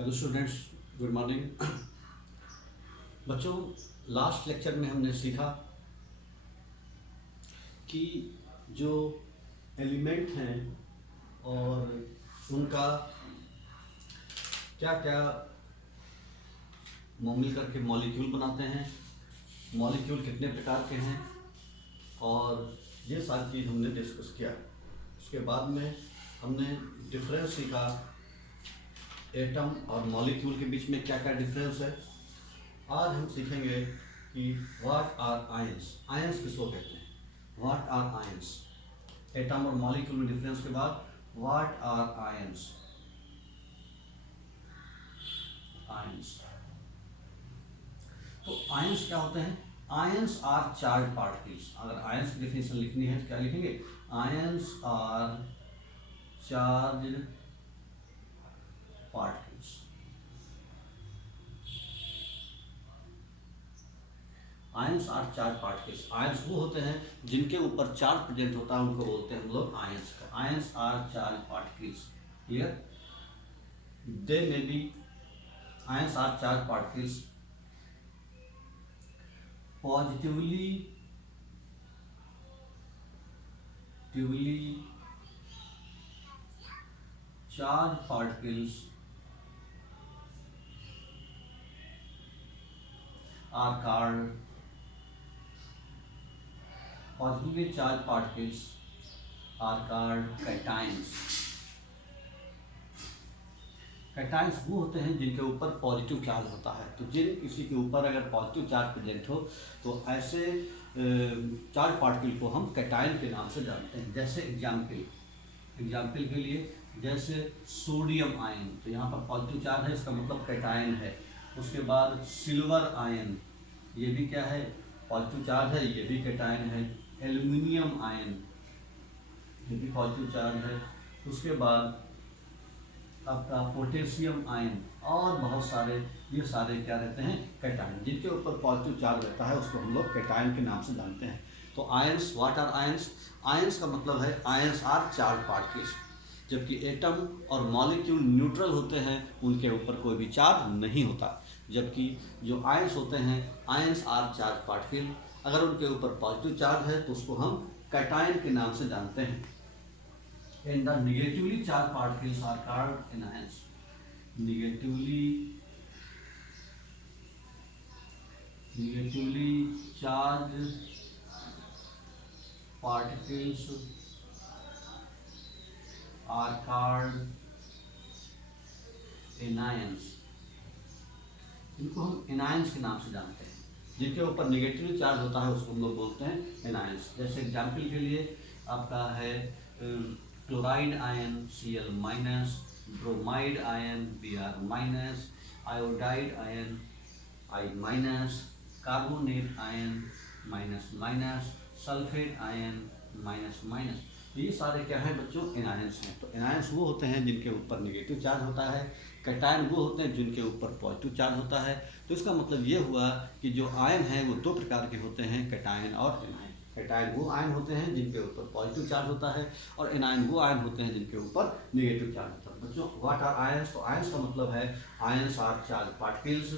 Hello students, good morning. बच्चों, last lecture में हमने सीखा कि जो एलिमेंट हैं और उनका क्या क्या मिल करके मॉलिक्यूल बनाते हैं, मॉलिक्यूल कितने प्रकार के हैं और ये सारी चीज़ हमने डिस्कस किया। उसके बाद में हमने डिफरेंस सीखा, एटम और मॉलिक्यूल के बीच में क्या क्या डिफरेंस है। आज हम सीखेंगे कि व्हाट आर आयंस, आयंस किसको कहते हैं, व्हाट आर आयंस। एटम और मॉलिक्यूल में डिफरेंस के बाद व्हाट आर आयंस, आयंस। तो आयंस क्या होते हैं? Ions are charge particles. अगर आयंस की डेफिनेशन लिखनी है तो क्या लिखेंगे? Ions are charge particles. Ions are charge particles. Ions वो होते हैं जिनके ऊपर चार्ज प्रेजेंट होता है, उनको बोलते हैं हम लोग आयंस का। Ions are charge particles. Clear? They may be ions are charge particles positively charge particles are called positively charged particles are called cations। Cations वो होते हैं जिनके ऊपर पॉजिटिव चार्ज होता है। तो जिन किसी के ऊपर अगर पॉजिटिव चार्ज प्रेजेंट हो तो ऐसे चार्ज पार्टिकल को हम कैटाइन के नाम से जानते हैं। जैसे एग्जाम्पल के लिए जैसे सोडियम आयन, तो यहाँ पर पॉजिटिव चार्ज है, इसका मतलब कैटाइन है। उसके बाद सिल्वर आयन, ये भी क्या है? पॉजिटिव चार्ज है, ये भी कैटाइन है। एल्युमिनियम आयन, ये भी पॉजिटिव चार्ज है। उसके बाद आपका पोटेशियम आयन और बहुत सारे, ये सारे क्या रहते हैं? कैटाइन। जिनके ऊपर पॉजिटिव चार्ज रहता है उसको हम लोग कैटाइन के नाम से जानते हैं। तो ions, what are ions? Ions का मतलब है आयंस आर चार्ज पार्टिकल्स। जबकि एटम और मॉलिक्यूल न्यूट्रल होते हैं, उनके ऊपर कोई भी चार्ज नहीं होता। जबकि जो आयंस होते हैं, आयंस आर चार्ज पार्टिकल, अगर उनके ऊपर पॉजिटिव चार्ज है तो उसको हम कैटाइन के नाम से जानते हैं। And the negatively charged particles are called anions। negatively charged particles are called anions। इनको हम एनायंस के नाम से जानते हैं। जिनके ऊपर नेगेटिवली चार्ज होता है उसको हम लोग बोलते हैं एनायंस। जैसे एग्जाम्पल के लिए आपका है chloride ion Cl minus, bromide ion Br minus, iodide ion I minus, carbonate ion minus minus, sulphate ion minus minus. ये सारे क्या हैं बच्चों? एनायंस हैं। तो एनायंस वो होते हैं जिनके ऊपर नेगेटिव चार्ज होता है, कैटायन वो होते हैं जिनके ऊपर पॉजिटिव चार्ज होता है। तो इसका मतलब ये हुआ कि जो आयन हैं वो दो प्रकार के होते हैं, कैटायन और एनायन। कैटायन वो आयन होते हैं जिनके ऊपर पॉजिटिव चार्ज होता है और एनायन वो आयन होते हैं जिनके ऊपर नेगेटिव चार्ज होता है। बच्चों, व्हाट आर आयंस? तो आयंस का मतलब है ions are charge particles,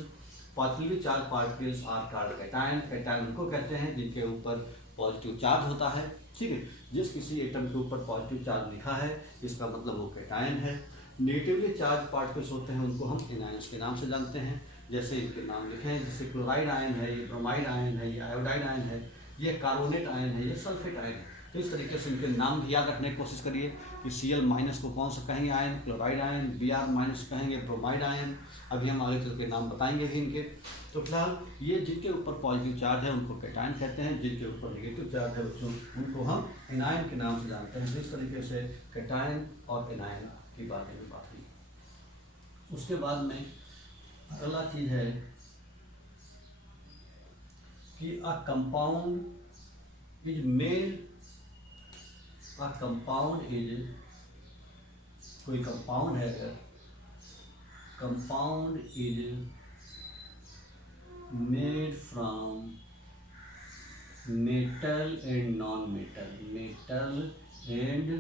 positively charge particles are called cation. Cation उनको कहते हैं जिनके ऊपर पॉजिटिव चार्ज होता है। ठीक है, जिस किसी एटम के ऊपर पॉजिटिव चार्ज लिखा है इसका मतलब वो कैटायन है। नेगेटिवली चार्ज पार्टिकल्स होते हैं उनको हम एनायंस के नाम से जानते हैं। जैसे इनके नाम लिखे हैं, जैसे क्लोराइड आयन है, ये ब्रोमाइड आयन है, ये आयोडाइड आयन है, ये कार्बोनेट आयन है, ये सल्फेट आयन है। तो इस तरीके से इनके नाम भी याद रखने की कोशिश करिए कि Cl माइनस को कौन सा कहेंगे? Ion chloride ion. Br minus कहेंगे ब्रोमाइड आयन। अभी हम आगे चल के नाम बताएंगे भी इनके। तो फिलहाल ये जिनके ऊपर पॉजिटिव चार्ज है उनको कैटायन कहते हैं, जिनके ऊपर नेगेटिव चार्ज है बच्चों उनको हम एनायन के नाम से जानते हैं। इस तरीके से कैटायन और एनायन की बात हुई। उसके बाद में अगला चीज है कि a compound is made, a compound is, कोई कंपाउंड है अगर, compound is made from metal and non metal, metal and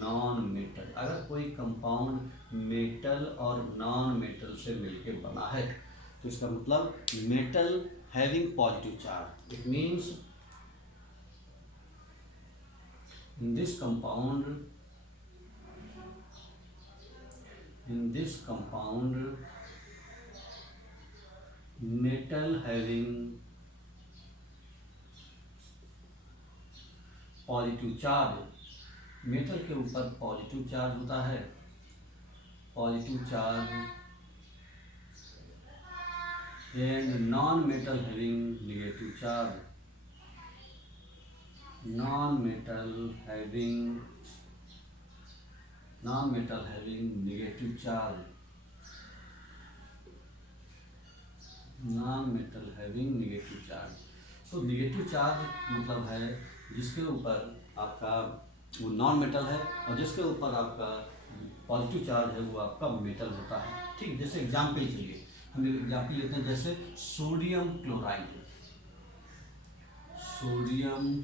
non metal. अगर कोई कंपाउंड मेटल और नॉन मेटल से मिलके बना है तो इसका मतलब metal having positive charge, it means in this compound metal having positive charge, metal के ऊपर पॉजिटिव चार्ज होता है, positive charge, and non metal having negative charge, non metal having negative charge, non metal having negative charge। तो negative charge मतलब है जिसके ऊपर आपका वो नॉन मेटल है और जिसके ऊपर आपका पॉजिटिव चार्ज है वो आपका मेटल होता है। ठीक, जैसे एग्जाम्पल के लिए हम एग्जाम्पल लेते हैं, जैसे सोडियम क्लोराइड। सोडियम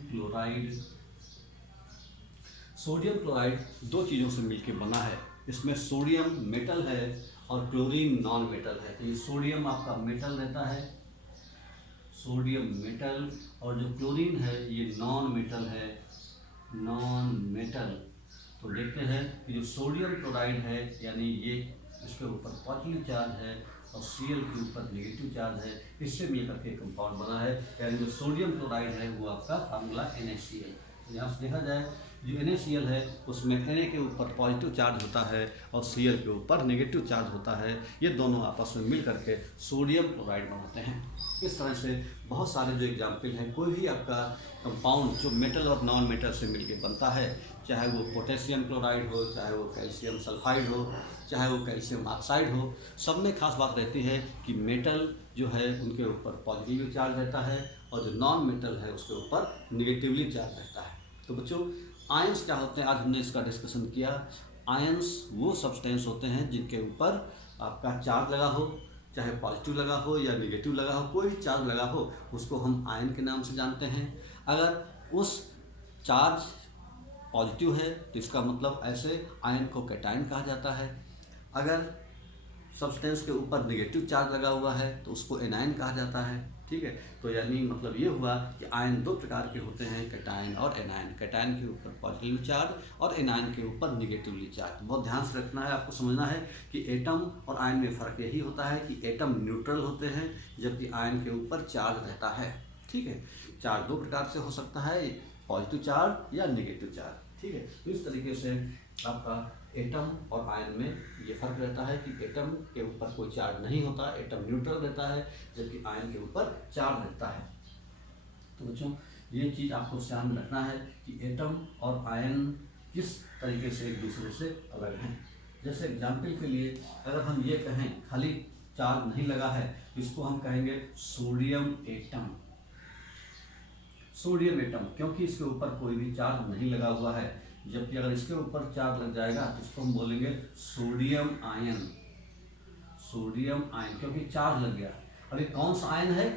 क्लोराइड दो चीज़ों से मिलकर बना है। इसमें सोडियम मेटल है और क्लोरीन नॉन मेटल है। तो ये सोडियम आपका मेटल रहता है, सोडियम मेटल, और जो क्लोरीन है ये नॉन मेटल है, नॉन मेटल। तो देखते हैं कि जो सोडियम क्लोराइड है यानी ये इसके ऊपर पॉजिटिव चार्ज है और Cl के ऊपर नेगेटिव चार्ज है, इससे मिलकर के कंपाउंड बना है। यानी जो सोडियम क्लोराइड है वो आपका फार्मूला NaCl। यहाँ से देखा जाए जो NaCl है उसमें Na के ऊपर पॉजिटिव चार्ज होता है और Cl के ऊपर नेगेटिव चार्ज होता है। ये दोनों आपस में मिल करके सोडियम क्लोराइड बनाते हैं। इस तरह से बहुत सारे जो एग्जाम्पल हैं, कोई भी आपका कंपाउंड जो मेटल और नॉन मेटल से मिलकर बनता है, चाहे वो पोटेशियम क्लोराइड हो, चाहे वो कैल्शियम सल्फाइड हो, चाहे वो कैल्शियम ऑक्साइड हो, सब में खास बात रहती है कि मेटल जो है उनके ऊपर पॉजिटिव चार्ज रहता है और जो नॉन मेटल है उसके ऊपर निगेटिवली चार्ज रहता है। तो बच्चों, आयंस क्या होते हैं, आज हमने इसका डिस्कशन किया। आयंस वो सब्सटेंस होते हैं जिनके ऊपर आपका चार्ज लगा हो, चाहे पॉजिटिव लगा हो या नेगेटिव लगा हो, कोई भी चार्ज लगा हो उसको हम आयन के नाम से जानते हैं। अगर उस चार्ज पॉजिटिव है तो इसका मतलब ऐसे आयन को कैटायन कहा जाता है। अगर सब्सटेंस के ऊपर नेगेटिव चार्ज लगा हुआ है तो उसको एनायन कहा जाता है। ठीक है, तो यानी मतलब ये हुआ कि आयन दो प्रकार के होते हैं, कैटायन और एनायन। कैटायन के ऊपर पॉजिटिव चार्ज और एनायन के ऊपर निगेटिवली चार्ज। बहुत ध्यान से रखना है, आपको समझना है कि एटम और आयन में फ़र्क यही होता है कि एटम न्यूट्रल होते हैं जबकि आयन के ऊपर चार्ज रहता है। ठीक है, चार्ज दो प्रकार से हो सकता है, पॉजिटिव चार्ज या निगेटिव चार्ज। ठीक है, तो इस तरीके से आपका एटम और आयन में ये फर्क रहता है कि एटम के ऊपर कोई चार्ज नहीं होता, एटम न्यूट्रल रहता है, जबकि आयन के ऊपर चार्ज रहता है। तो बच्चों, ये चीज़ आपको ध्यान में रखना है कि एटम और आयन किस तरीके से एक दूसरे से अलग हैं। जैसे एग्जाम्पल के लिए अगर हम ये कहें खाली चार्ज नहीं लगा है तो इसको हम कहेंगे सोडियम एटम। सोडियम एटम क्योंकि इसके ऊपर कोई भी चार्ज नहीं लगा हुआ है, जबकि अगर इसके ऊपर चार्ज लग जाएगा तो इसको हम बोलेंगे सोडियम आयन। सोडियम आयन क्योंकि चार्ज लग गया। अब ये कौन सा आयन है,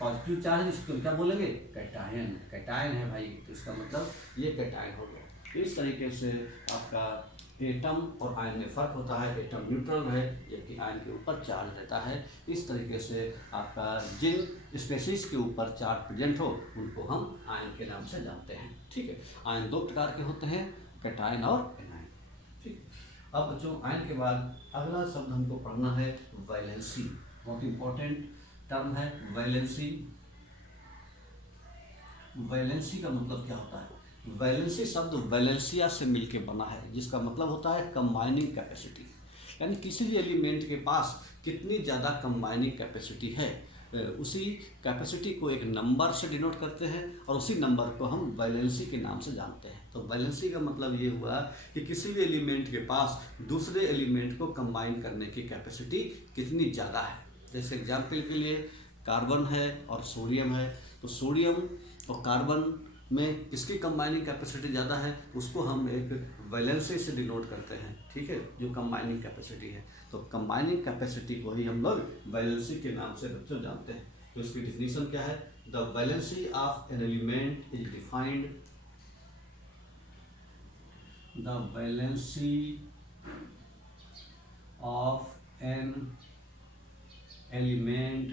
पॉजिटिव चार्ज, इसको क्या बोलेंगे, कैटायन। कैटायन है भाई, तो इसका मतलब ये कैटायन हो गया। इस तरीके से आपका एटम और आयन में फ़र्क होता है। एटम न्यूट्रल है जबकि आयन के ऊपर चार्ज रहता है। इस तरीके से आपका जिन स्पेसीज के ऊपर चार्ज प्रेजेंट हो उनको हम आयन के नाम से जानते हैं। ठीक है, आयन दो प्रकार के होते हैं, कैटायन और एनायन। ठीक, अब बच्चों आयन के बाद अगला शब्द हमको पढ़ना है वैलेंसी। बहुत इंपॉर्टेंट टर्म है वैलेंसी। वैलेंसी का मतलब क्या होता है, वैलेंसी शब्द वैलेंसिया से मिलके बना है, जिसका मतलब होता है कंबाइनिंग कैपेसिटी। यानी किसी भी एलिमेंट के पास कितनी ज़्यादा कंबाइनिंग कैपेसिटी है, उसी कैपेसिटी को एक नंबर से डिनोट करते हैं और उसी नंबर को हम वैलेंसी के नाम से जानते हैं। तो वैलेंसी का मतलब ये हुआ कि किसी भी एलिमेंट के पास दूसरे एलिमेंट को कंबाइन करने की कैपेसिटी कितनी ज़्यादा है। जैसे एग्जाम्पल के लिए कार्बन है और सोडियम है, तो सोडियम और कार्बन में किसकी कंबाइनिंग कैपेसिटी ज़्यादा है उसको हम एक वैलेंसी से डिनोट करते हैं। ठीक है, जो कंबाइनिंग कैपेसिटी है, तो कंबाइनिंग कैपेसिटी को ही हम लोग वैलेंसी के नाम से बच्चों जानते हैं। तो इसकी डिफिनीशन क्या है, the valency of an element is defined the valency of an element,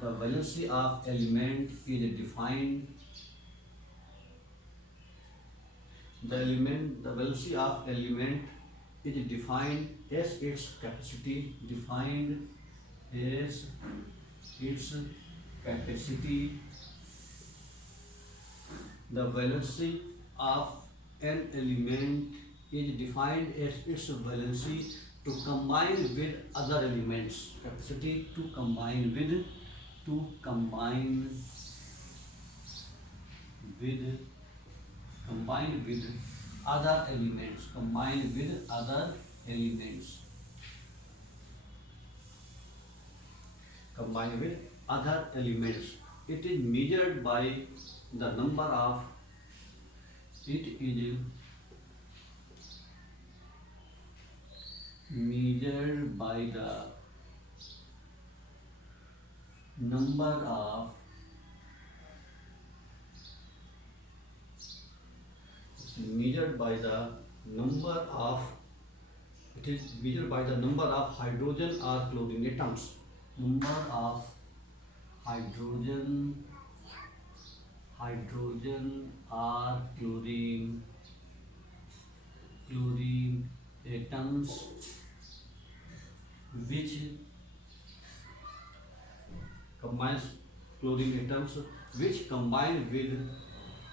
the valency of element is defined, the valency of element is defined as its capacity, defined as its capacity. The valency of an element is defined as its valency to combine with other elements. Capacity to combine with other elements. Combine with other elements. Combine with other elements. It is measured by the number of. It is measured by the number of measured by the number of it is measured by the number of hydrogen or chlorine atoms. Number of hydrogen or chlorine atoms which combines chlorine atoms which combine with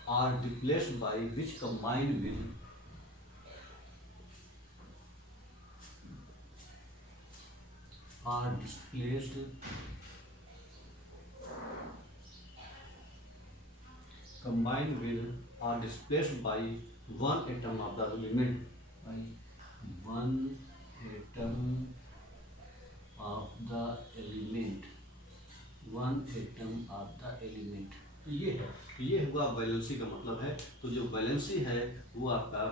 are replaced by which combine with are displaced combined with are displaced by one atom of the element, by one atom of the element, one atom of the element. ये हुआ valency का मतलब है। तो जो valency है वो आपका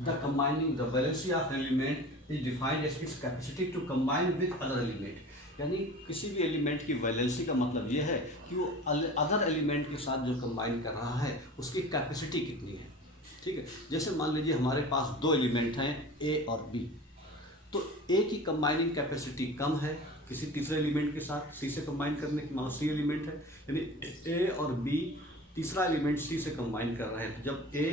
the combining the valency of element is defined as its capacity to combine with other element. यानी किसी भी एलिमेंट की वैलेंसी का मतलब ये है कि वो अदर एलिमेंट के साथ जो कंबाइन कर रहा है उसकी कैपेसिटी कितनी है। ठीक है, जैसे मान लीजिए हमारे पास दो एलिमेंट हैं ए और बी, तो ए की कंबाइनिंग कैपेसिटी कम है किसी तीसरे एलिमेंट के साथ, सी से कंबाइन करने की, मान सी एलिमेंट है, यानी ए और बी तीसरा एलिमेंट सी से कंबाइन कर रहे हैं। तो जब ए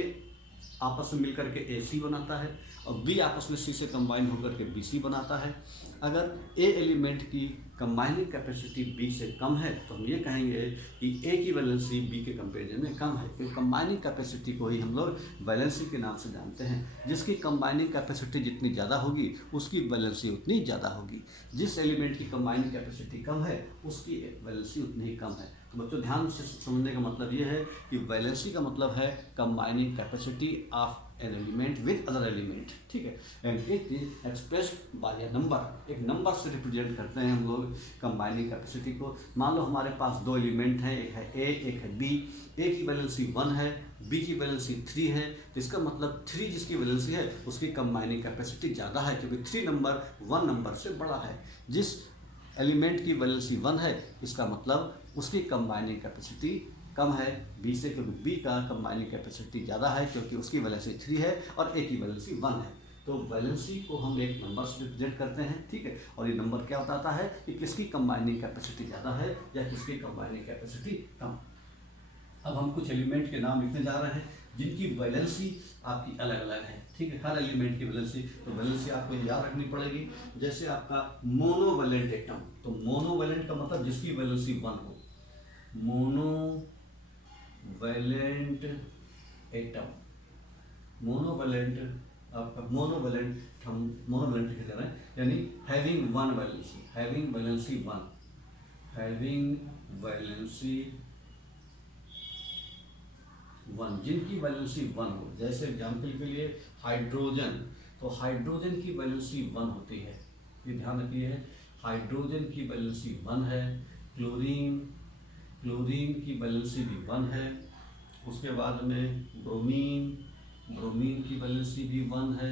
आपस में मिलकर के ए सी बनाता है और बी आपस में सी से कंबाइन होकर के बी सी बनाता है। अगर ए एलिमेंट की कंबाइनिंग कैपेसिटी बी से कम है तो हम ये कहेंगे कि ए की वैलेंसी बी के कंपेरिजन में कम है, क्योंकि कंबाइनिंग कैपेसिटी को ही हम लोग वैलेंसी के नाम से जानते हैं। जिसकी कंबाइनिंग कैपेसिटी जितनी ज़्यादा होगी उसकी वैलेंसी उतनी ज़्यादा होगी। जिस एलिमेंट की कंबाइनिंग कैपेसिटी कम है उसकी वैलेंसी उतनी ही कम है। तो बच्चों ध्यान से समझने का मतलब ये है कि वैलेंसी का मतलब है combining capacity of an element with other element. ठीक है, and it is expressed by a number. एक नंबर से रिप्रेजेंट करते हैं हम लोग कंबाइनिंग कैपेसिटी को। मान लो हमारे पास दो एलिमेंट हैं, एक है ए एक है बी। ए की वैलेंसी 1 है, बी की वैलेंसी 3 है। तो इसका मतलब 3 जिसकी वैलेंसी है उसकी कंबाइनिंग कैपेसिटी ज़्यादा है, क्योंकि 3 नंबर 1 नंबर से बड़ा है। जिस एलिमेंट की वैलेंसी 1 है इसका मतलब उसकी कंबाइनिंग कैपेसिटी कम है बी से, क्योंकि बी का कंबाइनिंग कैपेसिटी ज़्यादा है क्योंकि उसकी वैलेंसी 3 है और ए की वैलेंसी 1 है। तो वैलेंसी को हम एक नंबर से रिप्रेजेंट करते हैं। ठीक है, और ये नंबर क्या बताता है कि किसकी कंबाइनिंग कैपेसिटी ज़्यादा है या किसकी कंबाइनिंग कैपेसिटी कम। अब हम कुछ एलिमेंट के नाम लिखने जा रहे हैं जिनकी वैलेंसी आपकी अलग अलग है। ठीक है, हर एलिमेंट की वैलेंसी, तो वैलेंसी आपको याद रखनी पड़ेगी। जैसे आपका मोनोवैलेंट एटम, तो मोनोवैलेंट का मतलब जिसकी वैलेंसी 1 हो। मोनोवैलेंट एटम, मोनोवैलेंट आपका मोनोवैलेंट हम मोनोवैलेंट लिख रहे हैं, यानी having one valency, having valency 1, having valency 1, जिनकी वैलेंसी 1 हो। जैसे एग्जाम्पल के लिए हाइड्रोजन, तो हाइड्रोजन की वैलेंसी 1 होती है, ये ध्यान रखिए, हाइड्रोजन की वैलेंसी 1 है। क्लोरीन, क्लोरीन की वैलेंसी भी 1 है। उसके बाद में ब्रोमीन, ब्रोमीन की वैलेंसी भी 1 है,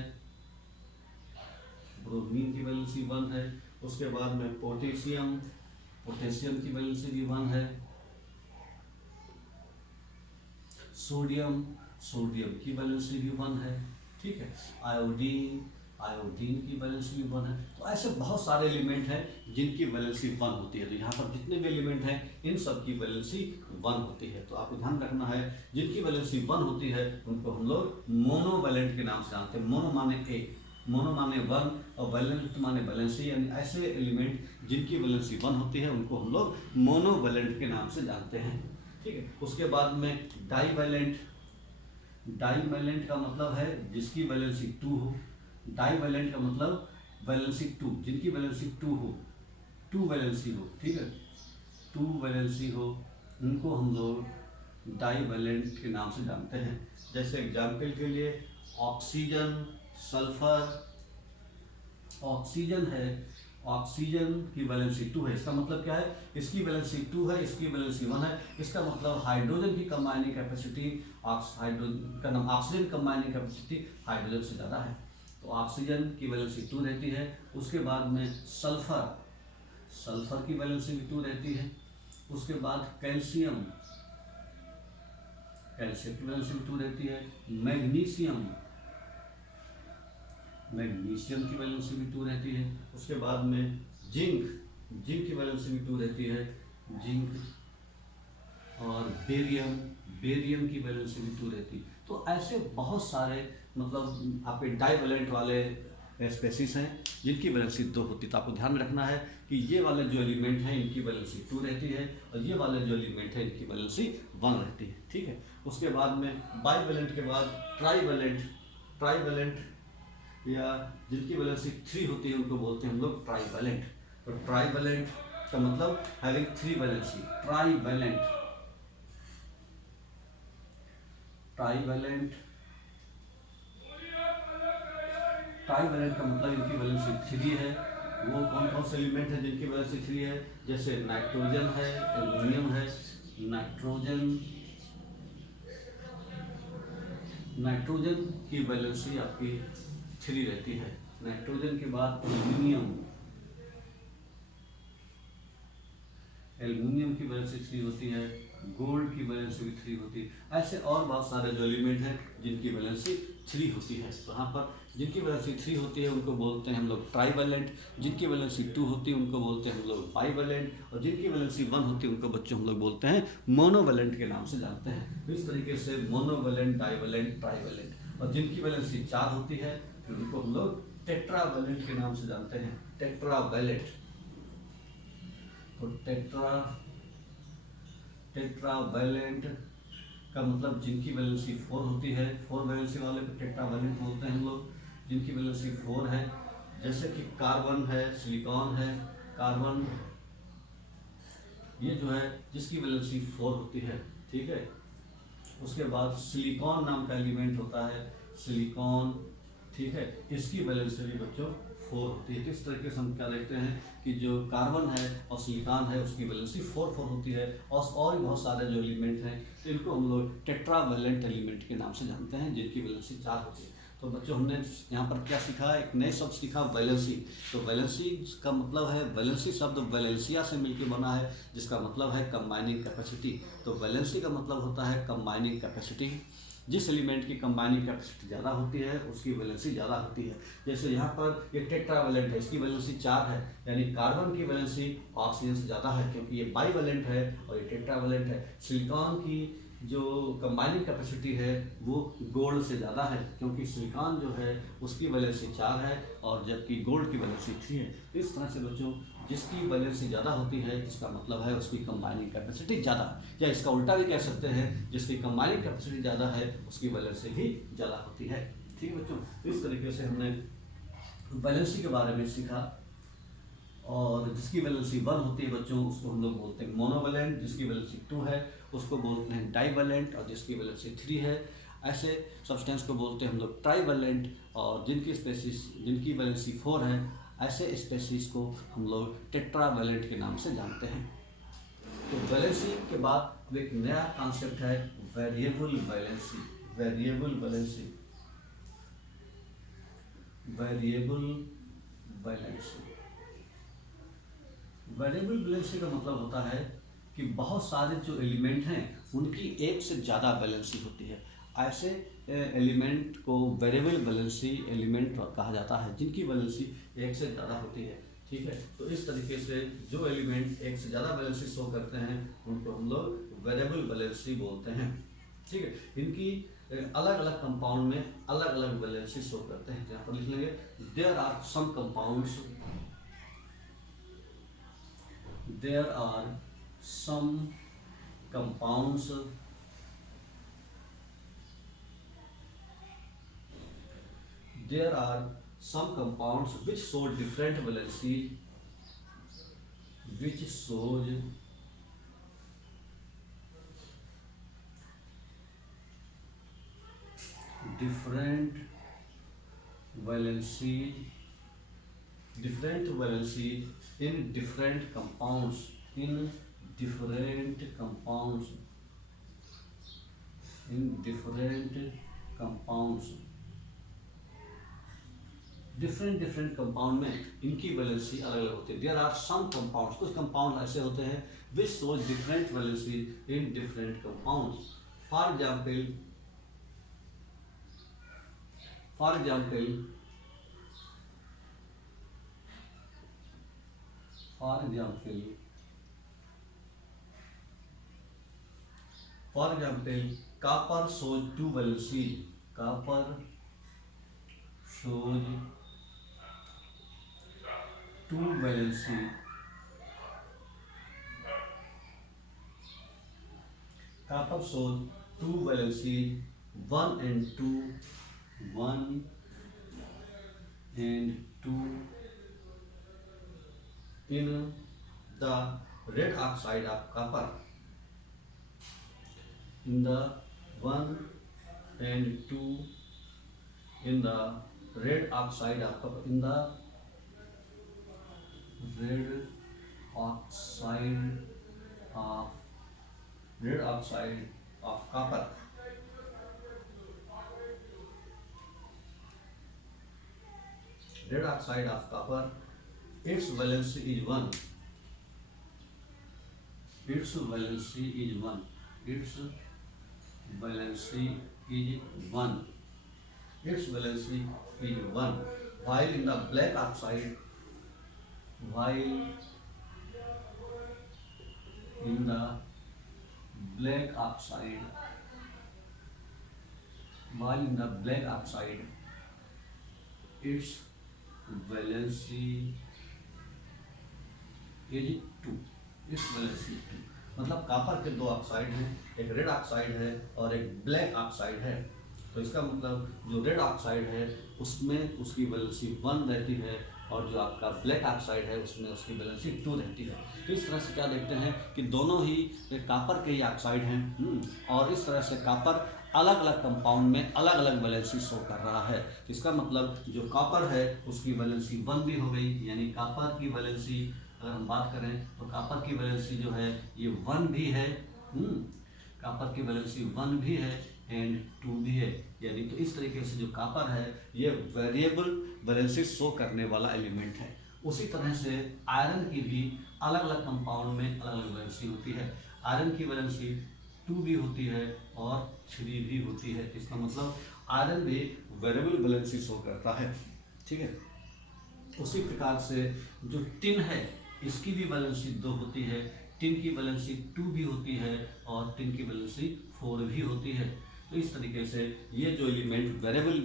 ब्रोमीन की वैलेंसी 1 है। उसके बाद में पोटेशियम, पोटेशियम की वैलेंसी भी 1 है। सोडियम, सोडियम की वैलेंसी भी 1 है, ठीक है। आयोडीन, आयोडीन की वैलेंसी भी 1 है। तो ऐसे बहुत सारे एलिमेंट हैं जिनकी वैलेंसी 1 होती है। तो यहाँ पर जितने भी एलिमेंट हैं इन सब की वैलेंसी 1 होती है। तो आपको ध्यान रखना है जिनकी वैलेंसी 1 होती है उनको हम लोग मोनोवैलेंट के नाम से जानते हैं। मोनो माने एक, मोनो माने 1 और वैलेंट माने वैलेंसी, यानी ऐसे एलिमेंट जिनकी वैलेंसी 1 होती है उनको हम लोग मोनोवैलेंट के नाम से जानते हैं, ठीक है। उसके बाद में डाईवैलेंट, डाईवैलेंट का मतलब है जिसकी वैलेंसी 2 हो। डाईवैलेंट का मतलब वैलेंसी 2, जिनकी वैलेंसी 2 हो, 2 वैलेंसी हो, ठीक है, 2 वैलेंसी हो, उनको हम लोग डाईवैलेंट के नाम से जानते हैं। जैसे एग्जाम्पल के लिए ऑक्सीजन, सल्फर, ऑक्सीजन है, ऑक्सीजन की वैलेंसी 2 है, इसका मतलब क्या है, इसकी वैलेंसी 2 है, इसकी वैलेंसी 1 है। इसका मतलब हाइड्रोजन की कंबाइनिंग कैपेसिटी, हाइड्रोजन का नाम, ऑक्सीजन कंबाइनिंग कैपेसिटी हाइड्रोजन से ज़्यादा है। तो ऑक्सीजन की वैलेंसी 2 रहती है। उसके बाद में सल्फर, सल्फर की वैलेंसी भी 2 रहती है। उसके बाद कैल्शियम, कैल्शियम की वैलेंसी भी 2 रहती है। मैग्नीशियम, मैग्नीशियम की वैलेंसी भी 2 रहती है। उसके बाद में जिंक, जिंक की वैलेंसी भी 2 रहती है, जिंक। और बेरियम, बेरियम की वैलेंसी भी 2 रहती है। तो ऐसे बहुत सारे मतलब आपके डाईवैलेंट वाले स्पेसीज हैं जिनकी वैलेंसी 2 होती है। तो आपको ध्यान में रखना है कि ये वाले जो एलिमेंट हैं इनकी वैलेंसी 2 रहती है और ये वाले जो एलिमेंट हैं इनकी वैलेंसी 1 रहती है, ठीक है। उसके बाद में बाईवैलेंट के बाद ट्राईवैलेंट, ट्राईवैलेंट या जिनकी वैलेंसी 3 होती है उनको बोलते हैं हम लोग ट्राईवैलेंट। तो ट्राईवैलेंट का मतलब having 3 valency, trivalent, trivalent, trivalent का मतलब इनकी वैलेंसी 3 है। वो कौन कौन से एलिमेंट है जिनकी वैलेंसी 3 है, जैसे नाइट्रोजन है, एल्युमिनियम है, नाइट्रोजन, नाइट्रोजन की वैलेंसी आपकी 3 रहती है। नाइट्रोजन के बाद एल्युमिनियम, एल्युमिनियम की वैलेंसी 3 होती है। गोल्ड की वैलेंसी भी 3 होती है। ऐसे और बहुत सारे जो एलिमेंट हैं जिनकी वैलेंसी 3 होती है। तो यहाँ पर जिनकी वैलेंसी 3 होती है उनको बोलते हैं हम लोग ट्राईवैलेंट, जिनकी वैलेंसी 2 होती है उनको बोलते हैं हम लोग बाईवैलेंट, और जिनकी वैलेंसी 1 होती है उनको बच्चों हम लोग बोलते हैं मोनोवैलेंट के नाम से जानते हैं। तो इस तरीके से मोनोवैलेंट, डाईवैलेंट, ट्राईवैलेंट, और जिनकी वैलेंसी 4 होती है फिर उनको हम लोग टेट्रावैलेंट के नाम से जानते हैं, टेट्रावैलेंट। तो टेट्रावैलेंट का मतलब जिनकी वैलेंसी 4 होती है, 4 वैलेंसी वाले को टेट्रावैलेंट बोलते हैं हम लोग, जिनकी वैलेंसी 4 है। जैसे कि कार्बन है, सिलिकॉन है, कार्बन ये जो है जिसकी वैलेंसी 4 होती है, ठीक है। उसके बाद सिलिकॉन नाम का एलिमेंट होता है, सिलिकॉन, ठीक है, इसकी वैलेंसी भी बच्चों 4 होती है। तो इस तरीके से हम क्या देखते हैं कि जो कार्बन है और सिलिकॉन है उसकी वैलेंसी 4 होती है। और भी बहुत सारे जो एलिमेंट हैं तो इनको हम लोग टेट्रावैलेंट एलिमेंट के नाम से जानते हैं जिनकी वैलेंसी 4 होती है। तो बच्चों हमने यहाँ पर क्या सीखा, एक नए शब्द सीखा, वैलेंसी। तो वैलेंसी का मतलब है, वैलेंसी शब्द वैलेंसिया से मिलकर बना है जिसका मतलब है कंबाइनिंग कैपेसिटी। तो वैलेंसी का मतलब होता है कंबाइनिंग कैपेसिटी। जिस एलिमेंट की कंबाइनिंग कैपेसिटी ज़्यादा होती है उसकी वैलेंसी ज़्यादा होती है। जैसे यहाँ पर ये टेट्रावैलेंट है, इसकी वैलेंसी 4 है, यानी कार्बन की वैलेंसी ऑक्सीजन से ज़्यादा है क्योंकि ये बाईवैलेंट है और ये टेट्रावैलेंट है। सिलिकॉन की जो कंबाइनिंग कैपेसिटी है वो गोल्ड से ज़्यादा है क्योंकि सिलिकॉन जो है उसकी वैलेंसी 4 है और जबकि गोल्ड की वैलेंसी 3 है। इस तरह से बच्चों जिसकी वैलेंसी ज़्यादा होती है इसका मतलब है उसकी कंबाइनिंग कैपेसिटी ज़्यादा, या इसका उल्टा भी कह सकते हैं, जिसकी कंबाइनिंग कैपेसिटी ज़्यादा है उसकी वैलेंसी भी ज़्यादा होती है। ठीक है बच्चों, इस तरीके से हमने वैलेंसी के बारे में सीखा। और जिसकी वैलेंसी 1 होती है बच्चों उसको हम लोग बोलते हैं मोनोवैलेंट, जिसकी वैलेंसी 2 है उसको बोलते हैं डाईवैलेंट, और जिसकी वैलेंसी 3 है ऐसे सब्सटेंस को बोलते हैं हम लोग ट्राईवैलेंट, और जिनकी वैलेंसी 4 है ऐसे स्पेसीज को हम लोग टेट्रावैलेंट के नाम से जानते हैं। तो वैलेंसी के बाद अब एक नया कॉन्सेप्ट है variable valency. Variable valency, variable valency, variable valency का मतलब होता है कि बहुत सारे जो एलिमेंट हैं उनकी एक से ज़्यादा वैलेंसी होती है। ऐसे एलिमेंट को वेरिएबल वैलेंसी एलिमेंट कहा जाता है जिनकी वैलेंसी एक से ज़्यादा होती है। ठीक है, तो इस तरीके से जो एलिमेंट एक से ज़्यादा वैलेंसी शो करते हैं उनको हम लोग वेरिएबल वैलेंसी बोलते हैं। ठीक है, इनकी अलग अलग कंपाउंड में अलग अलग वैलेंसी शो करते हैं। यहाँ पर लिख लेंगे there are some compounds, there are some compounds there are some compounds which show different valency, which shows different valency in different compounds, in different compounds, in different compounds, different compound में इनकी valency अलग अलग होती है। There are some compounds, कुछ compound ऐसे होते हैं which shows different valency in different compounds. For example for example for example for example copper shows two valency, copper shows two valency, copper shows two valency 1 and 2, 1 and 2 in the red oxide of copper, in the 1 and 2 in the red oxide of copper, in the red oxide of copper, red oxide of copper, its valency is 1, its valency is 1, its valency is 1, its valency is 1, while in the black oxide, while in the black oxide, while in the black oxide, its valency is 2, its valency 2। मतलब copper के दो oxide हैं, एक red oxide है और एक black oxide है। तो इसका मतलब जो रेड ऑक्साइड है उसमें उसकी वैलेंसी 1 रहती है और जो आपका ब्लैक ऑक्साइड है उसमें उसकी वैलेंसी 2 रहती है। तो इस तरह से क्या देखते हैं कि दोनों ही कॉपर के ही ऑक्साइड हैं और इस तरह से कॉपर अलग अलग कंपाउंड में अलग अलग वैलेंसी शो कर रहा है। तो इसका मतलब जो कॉपर है उसकी वैलेंसी 1 भी हो गई, यानी कॉपर की वैलेंसी अगर हम बात करें तो कॉपर की वैलेंसी जो है ये 1 भी है, कॉपर की वैलेंसी 1 भी है एंड 2 भी है। यानी तो इस तरीके से जो कॉपर है ये वेरिएबल वैलेंसी शो करने वाला एलिमेंट है। उसी तरह से आयरन की भी अलग अलग कंपाउंड में अलग अलग वैलेंसी होती है। आयरन की वैलेंसी 2 भी होती है और 3 भी होती है। इसका मतलब आयरन भी वेरिएबल वैलेंसी शो करता है। ठीक है, उसी प्रकार से जो टिन है इसकी भी वैलेंसी 2 होती है, टिन की वैलेंसी 2 भी होती है और टिन की वैलेंसी 4 भी होती है। तो इस तरीके से ये जो एलिमेंट वेरिएबल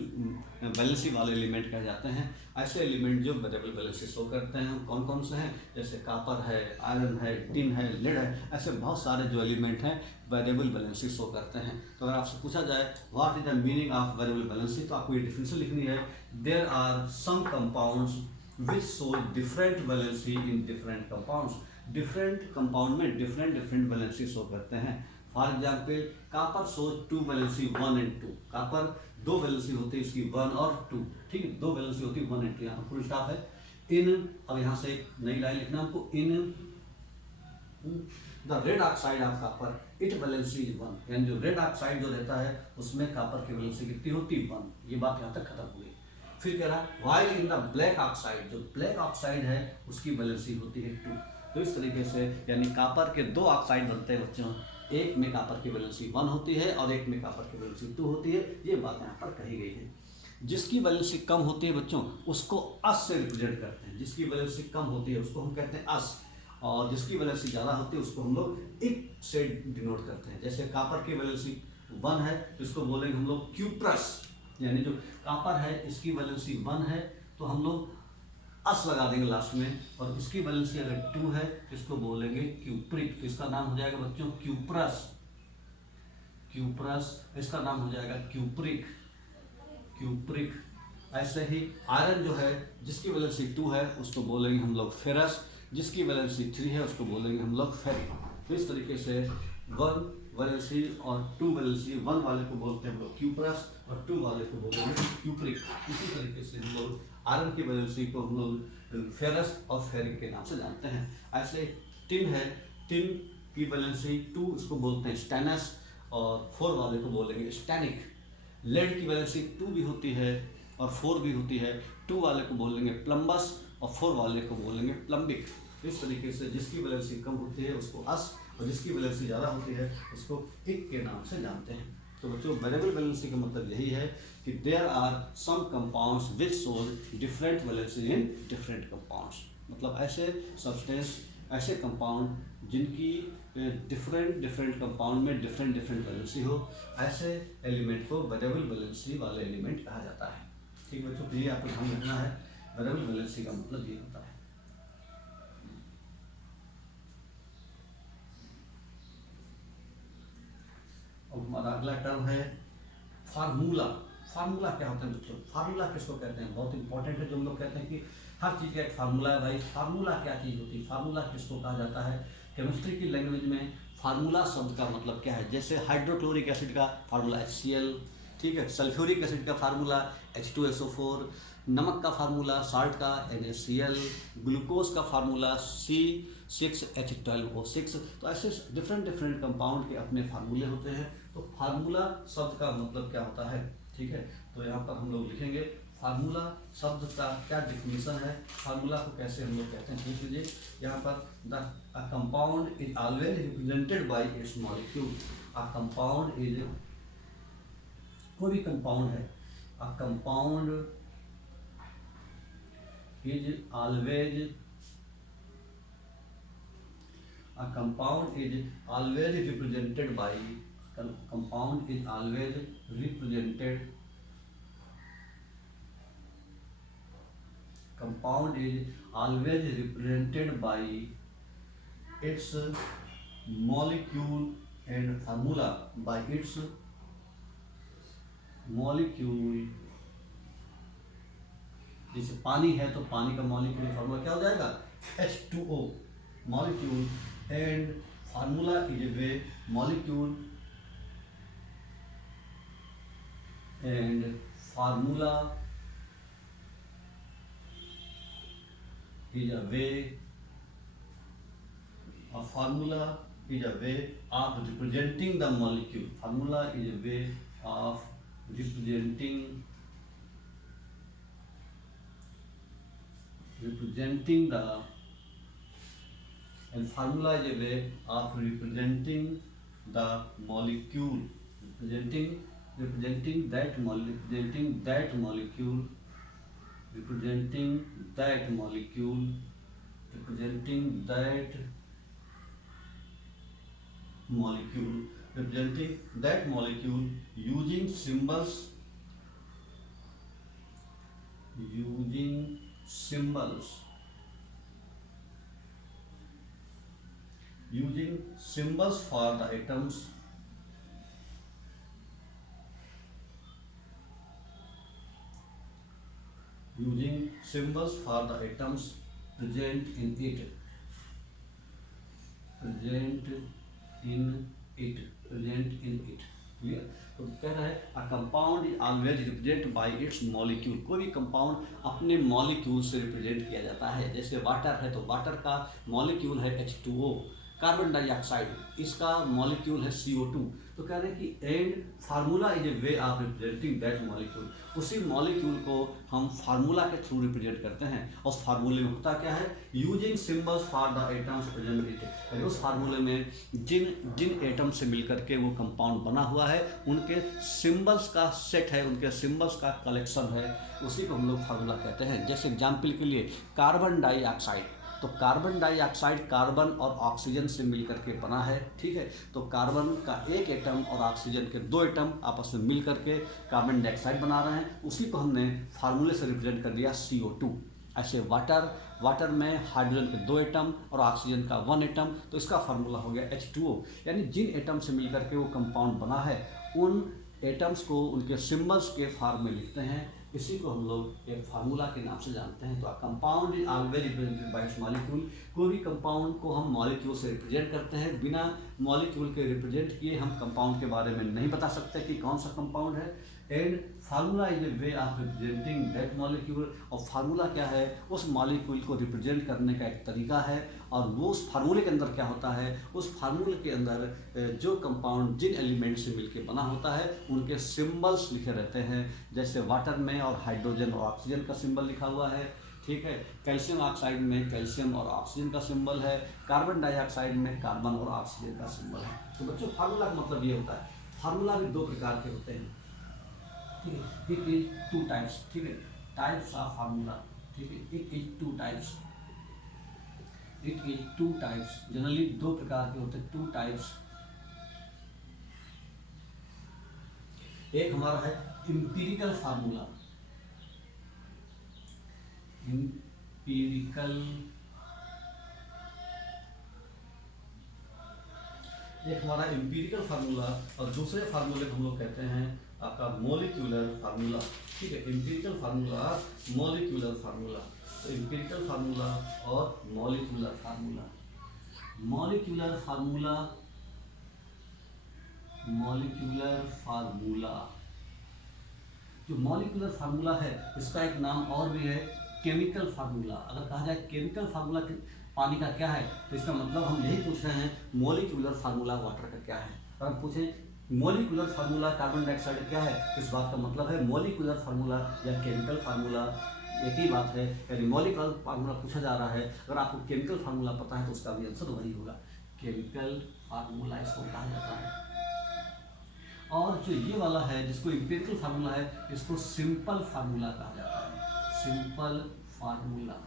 वैलेंसी वाले एलिमेंट कहे जाते हैं। ऐसे एलिमेंट जो वेरिएबल वैलेंसी शो करते हैं कौन कौन से हैं, जैसे कॉपर है, आयरन है, टिन है, लेड है, ऐसे बहुत सारे जो एलिमेंट हैं वेरिएबल वैलेंसी शो करते हैं। तो अगर आपसे पूछा जाए what is the meaning of variable valency तो आपको ये डिफिनेशन लिखनी है, there are some compounds which show different valency in different compounds. Different compound में डिफरेंट वैलेंसी शो करते हैं। For example copper shows 2 valency 1 and 2, copper 2 valency होती है इसकी 1 और 2। ठीक है, 2 वैलेंसी होती है 1 and 2। यहाँ पर फुल स्टॉप है। इन अब यहाँ से एक नई लाइन लिखना हमको, in the red oxide of copper it valency is 1, यानी जो रेड ऑक्साइड जो रहता है उसमें कॉपर की वैलेंसी कितनी होती है 1। ये बात यहाँ तक खत्म हुई। फिर कह रहा है while in the black oxide, जो ब्लैक ऑक्साइड है उसकी वैलेंसी होती है 2। तो इस तरीके से यानी कॉपर के 2 ऑक्साइड बनते हैं बच्चों, एक में कॉपर की वैलेंसी 1 होती है और एक में कॉपर की वैलेंसी 2 होती है। ये बात यहाँ पर कही गई है। जिसकी वैलेंसी कम होती है बच्चों उसको अस से रिप्रेजेंट करते हैं। जिसकी वैलेंसी कम होती है उसको हम कहते हैं अस, और जिसकी वैलेंसी ज़्यादा होती है उसको हम लोग इक से डिनोट करते हैं। जैसे कॉपर की वैलेंसी 1 है तो इसको बोलेंगे हम लोग क्यूप्रस, यानी जो कॉपर है इसकी वैलेंसी 1 है तो हम लोग अस लगा देंगे लास्ट में, और इसकी वैलेंसी अगर 2 है तो इसको बोलेंगे क्यूप्रिक। तो इसका नाम हो जाएगा बच्चों क्यूप्रस, क्यूप्रस। इसका नाम हो जाएगा क्यूप्रिक, क्यूप्रिक। ऐसे ही आयरन जो है जिसकी वैलेंसी 2 है उसको बोलेंगे हम लोग फेरस, जिसकी वैलेंसी 3 है उसको बोलेंगे हम लोग फेरिक। तो इस तरीके से 1 वैलेंसी और 2 वैलेंसी, 1 वाले को बोलते हैं हम लोग क्यूप्रस और 2 वाले को बोलेंगे क्यूप्रिक। इसी तरीके से हम लोग आयरन की वैलेंसी को हम लोग फेरस और फेरिक के नाम से जानते हैं। ऐसे टिन है, टिन की वैलेंसी 2 इसको बोलते हैं स्टेनस और 4 वाले को बोलेंगे स्टेनिक। लेड की वैलेंसी 2 भी होती है और 4 भी होती है। 2 वाले को बोलेंगे प्लम्बस और 4 वाले को बोलेंगे प्लम्बिक। इस तरीके से जिसकी वैलेंसी कम होती है उसको अस और जिसकी वैलेंसी ज़्यादा होती है उसको इक के नाम से जानते हैं। तो बच्चों वेरिएबल वैलेंसी का मतलब यही है कि there are some compounds which shows different valency in different compounds. मतलब ऐसे सब्सटेंस, ऐसे कंपाउंड जिनकी डिफरेंट कंपाउंड में डिफरेंट वैलेंसी हो, ऐसे एलिमेंट को वेरिएबल वैलेंसी वाले एलिमेंट कहा जाता है। ठीक बच्चों, तो ये आपको ध्यान रखना है, वेरिएबल वैलेंसी का मतलब ये होता है। अब हमारा अगला टर्म है फार्मूला। फार्मूला क्या होता है बच्चों? फार्मूला किसको कहते हैं? बहुत इंपॉर्टेंट है। जो हम लोग कहते हैं कि हर चीज़ का एक फार्मूला है, भाई फार्मूला क्या चीज़ होती है? फार्मूला किसको कहा जाता है? केमिस्ट्री की लैंग्वेज में फार्मूला शब्द का मतलब क्या है? जैसे हाइड्रोक्लोरिक एसिड का फार्मूला HCl, ठीक है, सल्फ्यूरिक एसिड का फार्मूला H2SO4, नमक का फार्मूला साल्ट का NaCl, ग्लूकोज का फार्मूला C6H12O6। तो ऐसे डिफरेंट कंपाउंड के अपने फार्मूले होते हैं। तो फार्मूला शब्द का मतलब क्या होता है? ठीक है, तो यहाँ पर हम लोग लिखेंगे फार्मूला शब्द का क्या डिफिनेशन है, फार्मूला को कैसे हम लोग कहते हैं। देख लीजिए यहाँ पर, the compound is always represented by it's molecule. A compound is, कोई भी कंपाउंड है, a compound is always, a compound is always represented by, compound is always represented, compound is always represented by its molecule and formula, by its molecule। जैसे पानी है तो पानी का molecule formula क्या हो जाएगा? H2O molecule. And formula is a way molecule, and formula is a way, a formula is a way of representing the molecule। formula is a way of representing the, and formula is a way of representing the molecule, representing that molecule, representing that molecule, representing that molecule, representing that molecule, representing that molecule using symbols, using symbols, using symbols for the atoms, using symbols for the atoms present in it, present in it, present in it। Clear? तो कह रहा है a compound is always represent by it's molecule. कोई भी compound अपने molecule से represent किया जाता है। जैसे वाटर है तो वाटर का मॉलिक्यूल है H2O। कार्बन डाइऑक्साइड, इसका मॉलिक्यूल है CO2। तो कह रहे हैं कि and formula is a way of representing that molecule, उसी मॉलिक्यूल को हम फार्मूला के थ्रू रिप्रेजेंट करते हैं। और उस फार्मूले में होता क्या है, using symbols for the atoms present in it, उस फार्मूले में जिन एटम से मिलकर के वो कंपाउंड बना हुआ है उनके सिंबल्स का सेट है, उनके सिंबल्स का कलेक्शन है, उसी को हम लोग फार्मूला कहते हैं। जैसे एग्जाम्पल के लिए कार्बन डाइऑक्साइड, तो कार्बन डाइऑक्साइड कार्बन और ऑक्सीजन से मिलकर के बना है, ठीक है। तो कार्बन का एक एटम और ऑक्सीजन के दो एटम आपस में मिलकर के कार्बन डाइऑक्साइड बना रहे हैं, उसी को हमने फार्मूले से रिप्रेजेंट कर दिया CO2। ऐसे वाटर में हाइड्रोजन के दो एटम और ऑक्सीजन का वन एटम, तो इसका फार्मूला हो गया H2O। यानी जिन एटम से मिलकर के वो कंपाउंड बना है उन एटम्स को उनके सिंबल्स के फॉर्म में लिखते हैं, इसी को हम लोग एक फार्मूला के नाम से जानते हैं। तो compound is always represented by it's molecule, कोई भी कंपाउंड को हम मॉलिक्यूल से रिप्रेजेंट करते हैं, बिना मॉलिक्यूल के रिप्रेजेंट किए हम कंपाउंड के बारे में नहीं बता सकते कि कौन सा कंपाउंड है। And formula is a way of representing that molecule, और फार्मूला क्या है, उस मॉलिक्यूल को रिप्रेजेंट करने का एक तरीका है। और वो उस फार्मूले के अंदर क्या होता है, उस फार्मूले के अंदर जो कंपाउंड जिन एलिमेंट से मिलकर बना होता है उनके सिंबल्स लिखे रहते हैं। जैसे वाटर में और हाइड्रोजन और ऑक्सीजन का सिंबल लिखा हुआ है, ठीक है। कैल्शियम ऑक्साइड में कैल्शियम और ऑक्सीजन का सिंबल है, कार्बन डाइऑक्साइड में कार्बन और ऑक्सीजन का सिंबल है। तो बच्चों फार्मूला का मतलब ये होता है, फार्मूला भी दो प्रकार के होते हैं, ठीक है। इट इज टू टाइप्स, ठीक है, टाइप्स ऑफ फार्मूला, ठीक है। It is two types, it is two types, generally दो प्रकार के होते हैं, टू टाइप्स। एक हमारा है इंपीरिकल फार्मूला, इंपीरिकल, एक हमारा इंपीरिकल फार्मूला, और दूसरे फार्मूले को हम लोग कहते हैं आपका मॉलिक्यूलर फार्मूला, ठीक है। इंपीरिकल फार्मूला, मॉलिक्यूलर फार्मूला, तो इंपीरिकल फार्मूला और molecular formula. Molecular formula, molecular formula, जो मॉलिक्यूलर फार्मूला है इसका एक नाम और भी है केमिकल फार्मूला। अगर कहा जाए केमिकल फार्मूला पानी का क्या है, तो इसका मतलब हम यही पूछ रहे हैं मॉलिक्यूलर फार्मूला वाटर का क्या है। अगर हम पूछें मॉलिक्यूलर फार्मूला कार्बन डाइऑक्साइड क्या है, तो इस बात का मतलब है मॉलिक्यूलर फार्मूला या केमिकल फार्मूला एक ही बात है। यानी मॉलिक्यूलर फार्मूला पूछा जा रहा है, अगर आपको केमिकल फार्मूला पता है तो उसका भी आंसर वही होगा, केमिकल फार्मूला इसको कहा जाता है। और जो ये वाला है जिसको इंपीरिकल फार्मूला है, इसको सिंपल फार्मूला कहा जाता है, सिंपल फार्मूला।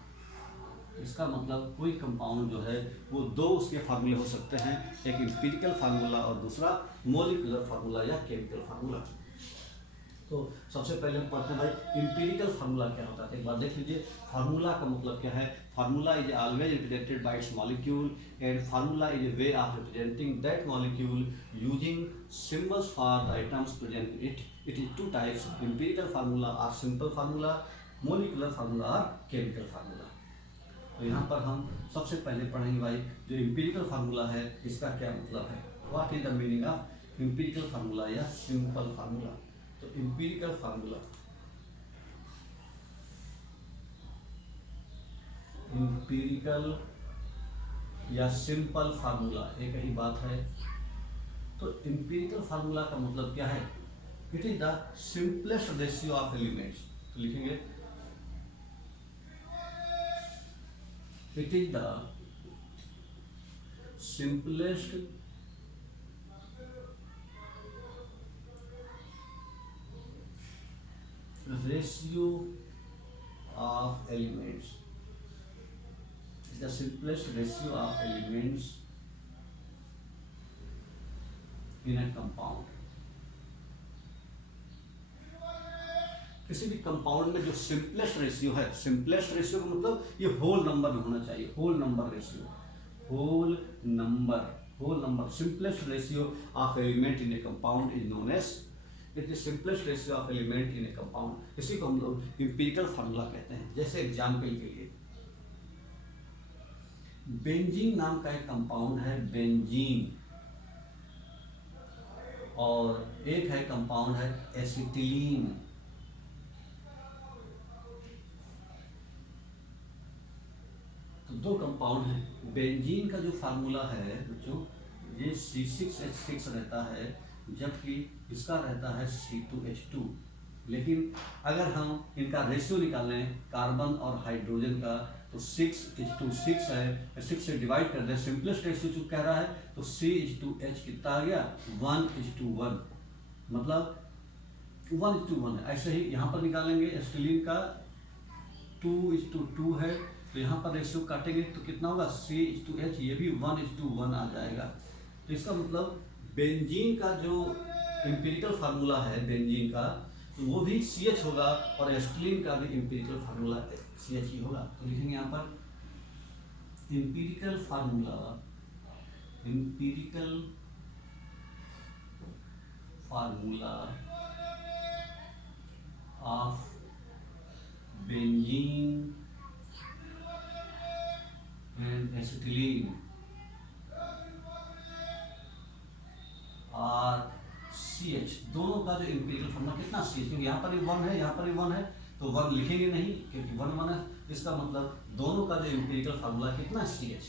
इसका मतलब कोई कंपाउंड जो है वो दो उसके फार्मूले हो सकते हैं, एक इंपीरिकल फार्मूला और दूसरा मॉलिक्यूलर फार्मूला या केमिकल फार्मूला। तो सबसे पहले हम पढ़ते हैं भाई इंपीरिकल फार्मूला क्या होता है। एक बार देख लीजिए, फार्मूला का मतलब क्या है। Formula is always represented by it's molecule, and formula is a way of representing that molecule using symbols for the items present it. It is two types, empirical formula और सिंपल फार्मूला, मॉलिक्यूलर फार्मूला और chemical formula. तो यहाँ पर हम सबसे पहले पढ़ेंगे भाई जो इंपीरिकल फार्मूला है इसका क्या मतलब है, what is the meaning of empirical formula या सिंपल फार्मूला। तो इंपीरिकल फार्मूला, इंपीरिकल या सिंपल फार्मूला एक ही बात है। तो इंपीरिकल फार्मूला का मतलब क्या है, it is the simplest ratio of elements. तो लिखेंगे it is the simplest ratio of elements, it's the simplest ratio of elements in a compound। किसी भी कंपाउंड में जो सिंपलेस्ट रेशियो है, सिंपलेस्ट रेशियो का मतलब ये होल नंबर में होना चाहिए, whole number ratio, whole number simplest ratio of element in a compound is known as, it is simplest ratio of element in a compound. इसी को हम लोग इंपीरिकल फार्मूला कहते हैं। जैसे एग्जाम्पल के लिए बेंजीन नाम का एक कंपाउंड है, बेंजीन, और एक है कंपाउंड है एसिटिलीन। तो दो कंपाउंड हैं। बेंजीन का जो फार्मूला है बच्चों, ये C6H6 रहता है, जबकि इसका रहता है C2H2। लेकिन अगर हम इनका रेशियो निकालें कार्बन और हाइड्रोजन का, तो 6:6 है, 6 से डिवाइड कर दें, सिंपलेस्ट रेशियो जो कह रहा है, तो C:H कितना आ गया 1:1, मतलब 1:1 है। ऐसे ही यहाँ पर निकालेंगे एस्टिलीन का 2:2 है, तो यहाँ पर रेशियो काटेंगे तो कितना होगा C:H, ये भी 1:1 आ जाएगा। तो इसका मतलब बेंजीन का जो एम्पिरिकल फार्मूला है बेंजीन का, तो वो भी CH होगा, और एस्टिलीन का भी एम्पिरिकल फार्मूला CH ही होगा। तो लिखेंगे यहाँ पर empirical formula of benzene and acetylene और CH, दोनों का जो एम्पिरिकल फार्मूला कितना CH, क्योंकि यहाँ पर भी 1 है, यहाँ पर भी 1 है, तो 1 लिखेंगे नहीं क्योंकि 1 है। इसका मतलब दोनों का जो एम्पिरिकल फार्मूला कितना CH।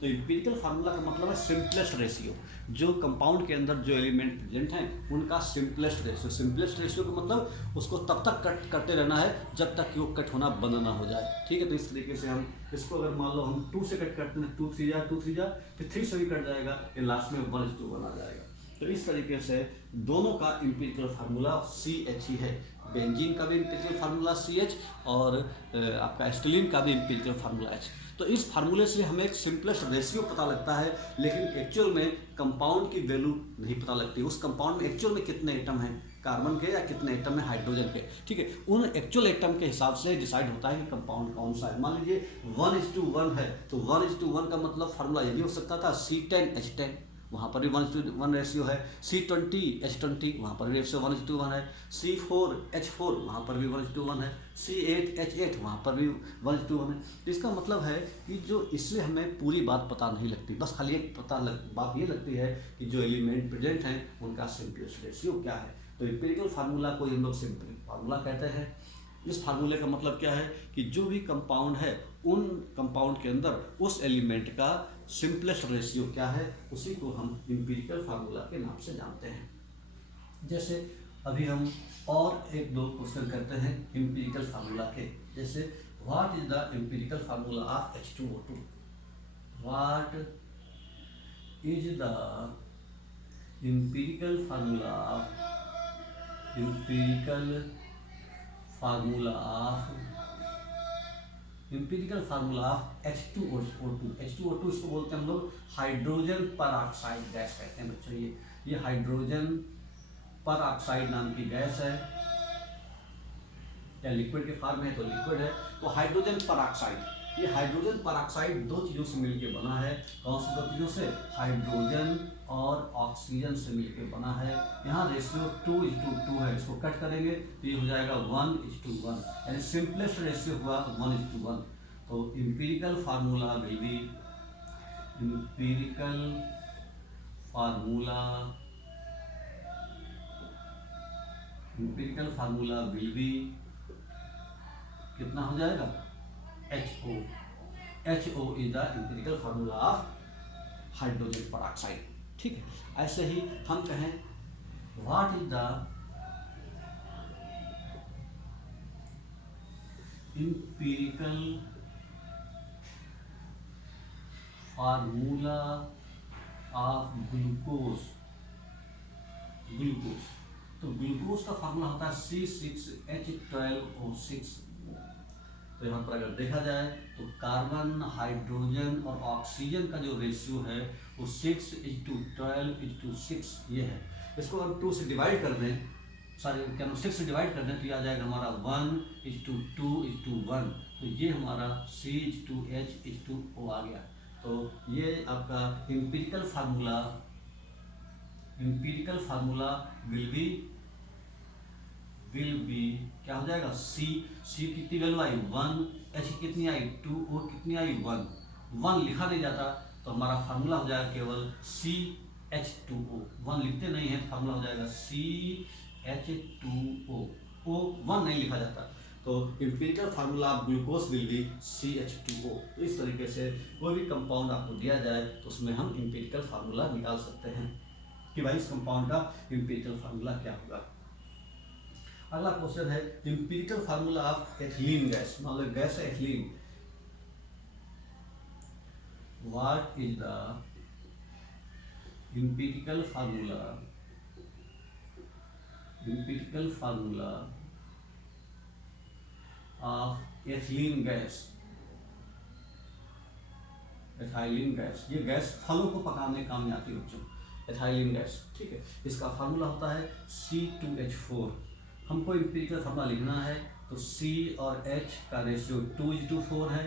तो एम्पिरिकल फार्मूला का मतलब है सिंपलेस्ट रेशियो, जो कंपाउंड के अंदर जो एलिमेंट प्रेजेंट हैं उनका सिंपलेस्ट रेशियो। सिंपलेस्ट रेशियो का मतलब उसको तब तक कट करते रहना है जब तक कि वो कट होना बंद ना हो जाए, ठीक है। तो इस तरीके से हम इसको अगर मान लो हम 2 से कट करते हैं, 2 3 जा, फिर 3 से भी कट जाएगा, फिर लास्ट में 1:1 आ जाएगा। तो इस तरीके से दोनों का एम्पिरिकल फार्मूला CH ही है। बेंजीन का भी एम्पिरिकल फार्मूला CH और आपका एस्टिलीन का भी एम्पिरिकल फार्मूला H। तो इस फार्मूले से हमें एक सिंपलेस्ट रेशियो पता लगता है, लेकिन एक्चुअल में कंपाउंड की वैल्यू नहीं पता लगती। उस कंपाउंड में एक्चुअल में कितने एटम हैं कार्बन के या कितने एटम है हाइड्रोजन के, ठीक है। उन एक्चुअल एटम के हिसाब से डिसाइड होता है कि कंपाउंड कौन सा है। मान लीजिए 1:1 है, तो 1:1 का मतलब फार्मूला ये भी हो सकता था C10H10, वहाँ पर भी 1:1 रेशियो है। C20H20, वहाँ पर भी रेशियो 1:1 है। C4H4, वहाँ पर भी 1:1 है। C8H8, वहाँ पर भी 1:1 है। तो इसका मतलब है कि जो इसलिए हमें पूरी बात पता नहीं लगती, बस खाली एक बात ये लगती है कि जो एलिमेंट प्रेजेंट हैं उनका सिंपलेस्ट रेशियो क्या है। तो एम्पिरिकल फार्मूला को हम लोग सिंपल फार्मूला कहते हैं। इस फार्मूले का मतलब क्या है कि जो भी कंपाउंड है उन कंपाउंड के अंदर उस एलिमेंट का सिंपलेस्ट रेशियो क्या है, उसी को हम एम्पिरिकल फार्मूला के नाम से जानते हैं। जैसे अभी हम और एक दो क्वेश्चन करते हैं एम्पिरिकल फार्मूला के। जैसे what is the empirical formula of H2O2। What is the empirical formula of H2O2। H2O2 इसको बोलते हैं हम लोग हाइड्रोजन पर ऑक्साइड गैस कहते हैं बच्चों। ये हाइड्रोजन पर ऑक्साइड नाम की गैस है, या लिक्विड के फॉर्म में है तो लिक्विड है। तो हाइड्रोजन पर ऑक्साइड, ये हाइड्रोजन पर ऑक्साइड दो चीज़ों से मिलकर बना है। कौन सी दो चीज़ों से? हाइड्रोजन और ऑक्सीजन से मिलकर बना है। यहाँ रेशियो 2:2 है, इसको कट करेंगे तो ये हो जाएगा 1:1, यानी सिंपलेस्ट रेशियो हुआ 1:1। तो एम्पिरिकल फार्मूला विल बी कितना हो जाएगा? HO is the empirical formula of hydrogen पर ऑक्साइड, ठीक है। ऐसे ही हम कहें what is the empirical formula of glucose. तो ग्लूकोज का फार्मूला होता है C6H12O6। तो यहाँ पर अगर देखा जाए तो कार्बन, हाइड्रोजन और ऑक्सीजन का जो रेशियो है वो 6:12:6 ये है। इसको हम 2 से डिवाइड कर दें, 6 से डिवाइड कर दें तो ये आ जाएगा हमारा 1:2:1। तो ये हमारा C2H2O आ गया। तो ये आपका एम्पिरिकल फार्मूला विल बी क्या हो जाएगा? C कितनी वैल्यू आई? 1, H कितनी आई? 2, O कितनी आई? 1 लिखा नहीं जाता तो हमारा फार्मूला हो जाएगा केवल CH2O। 1 लिखते नहीं है, फार्मूला हो जाएगा CH2O। O 1 नहीं लिखा जाता, तो empirical formula of glucose will be CH2O। तो इस तरीके से कोई भी कंपाउंड आपको दिया जाए तो उसमें हम एम्पिरिकल फार्मूला निकाल सकते हैं। कि भाई इस कंपाउंड का एम्पिरिकल फार्मूला क्या होगा। अगला क्वेश्चन है empirical formula of ethylene gas. मान लो गैस है ethylene, what is the empirical formula of ethylene gas. Ethylene gas, ये गैस फलों को पकाने काम में आती है बच्चों, एथाइलिन गैस, ठीक है। इसका फार्मूला होता है C2H4। हमको एम्पिरिकल फार्मूला लिखना है तो C और H का रेशियो 2:4 है,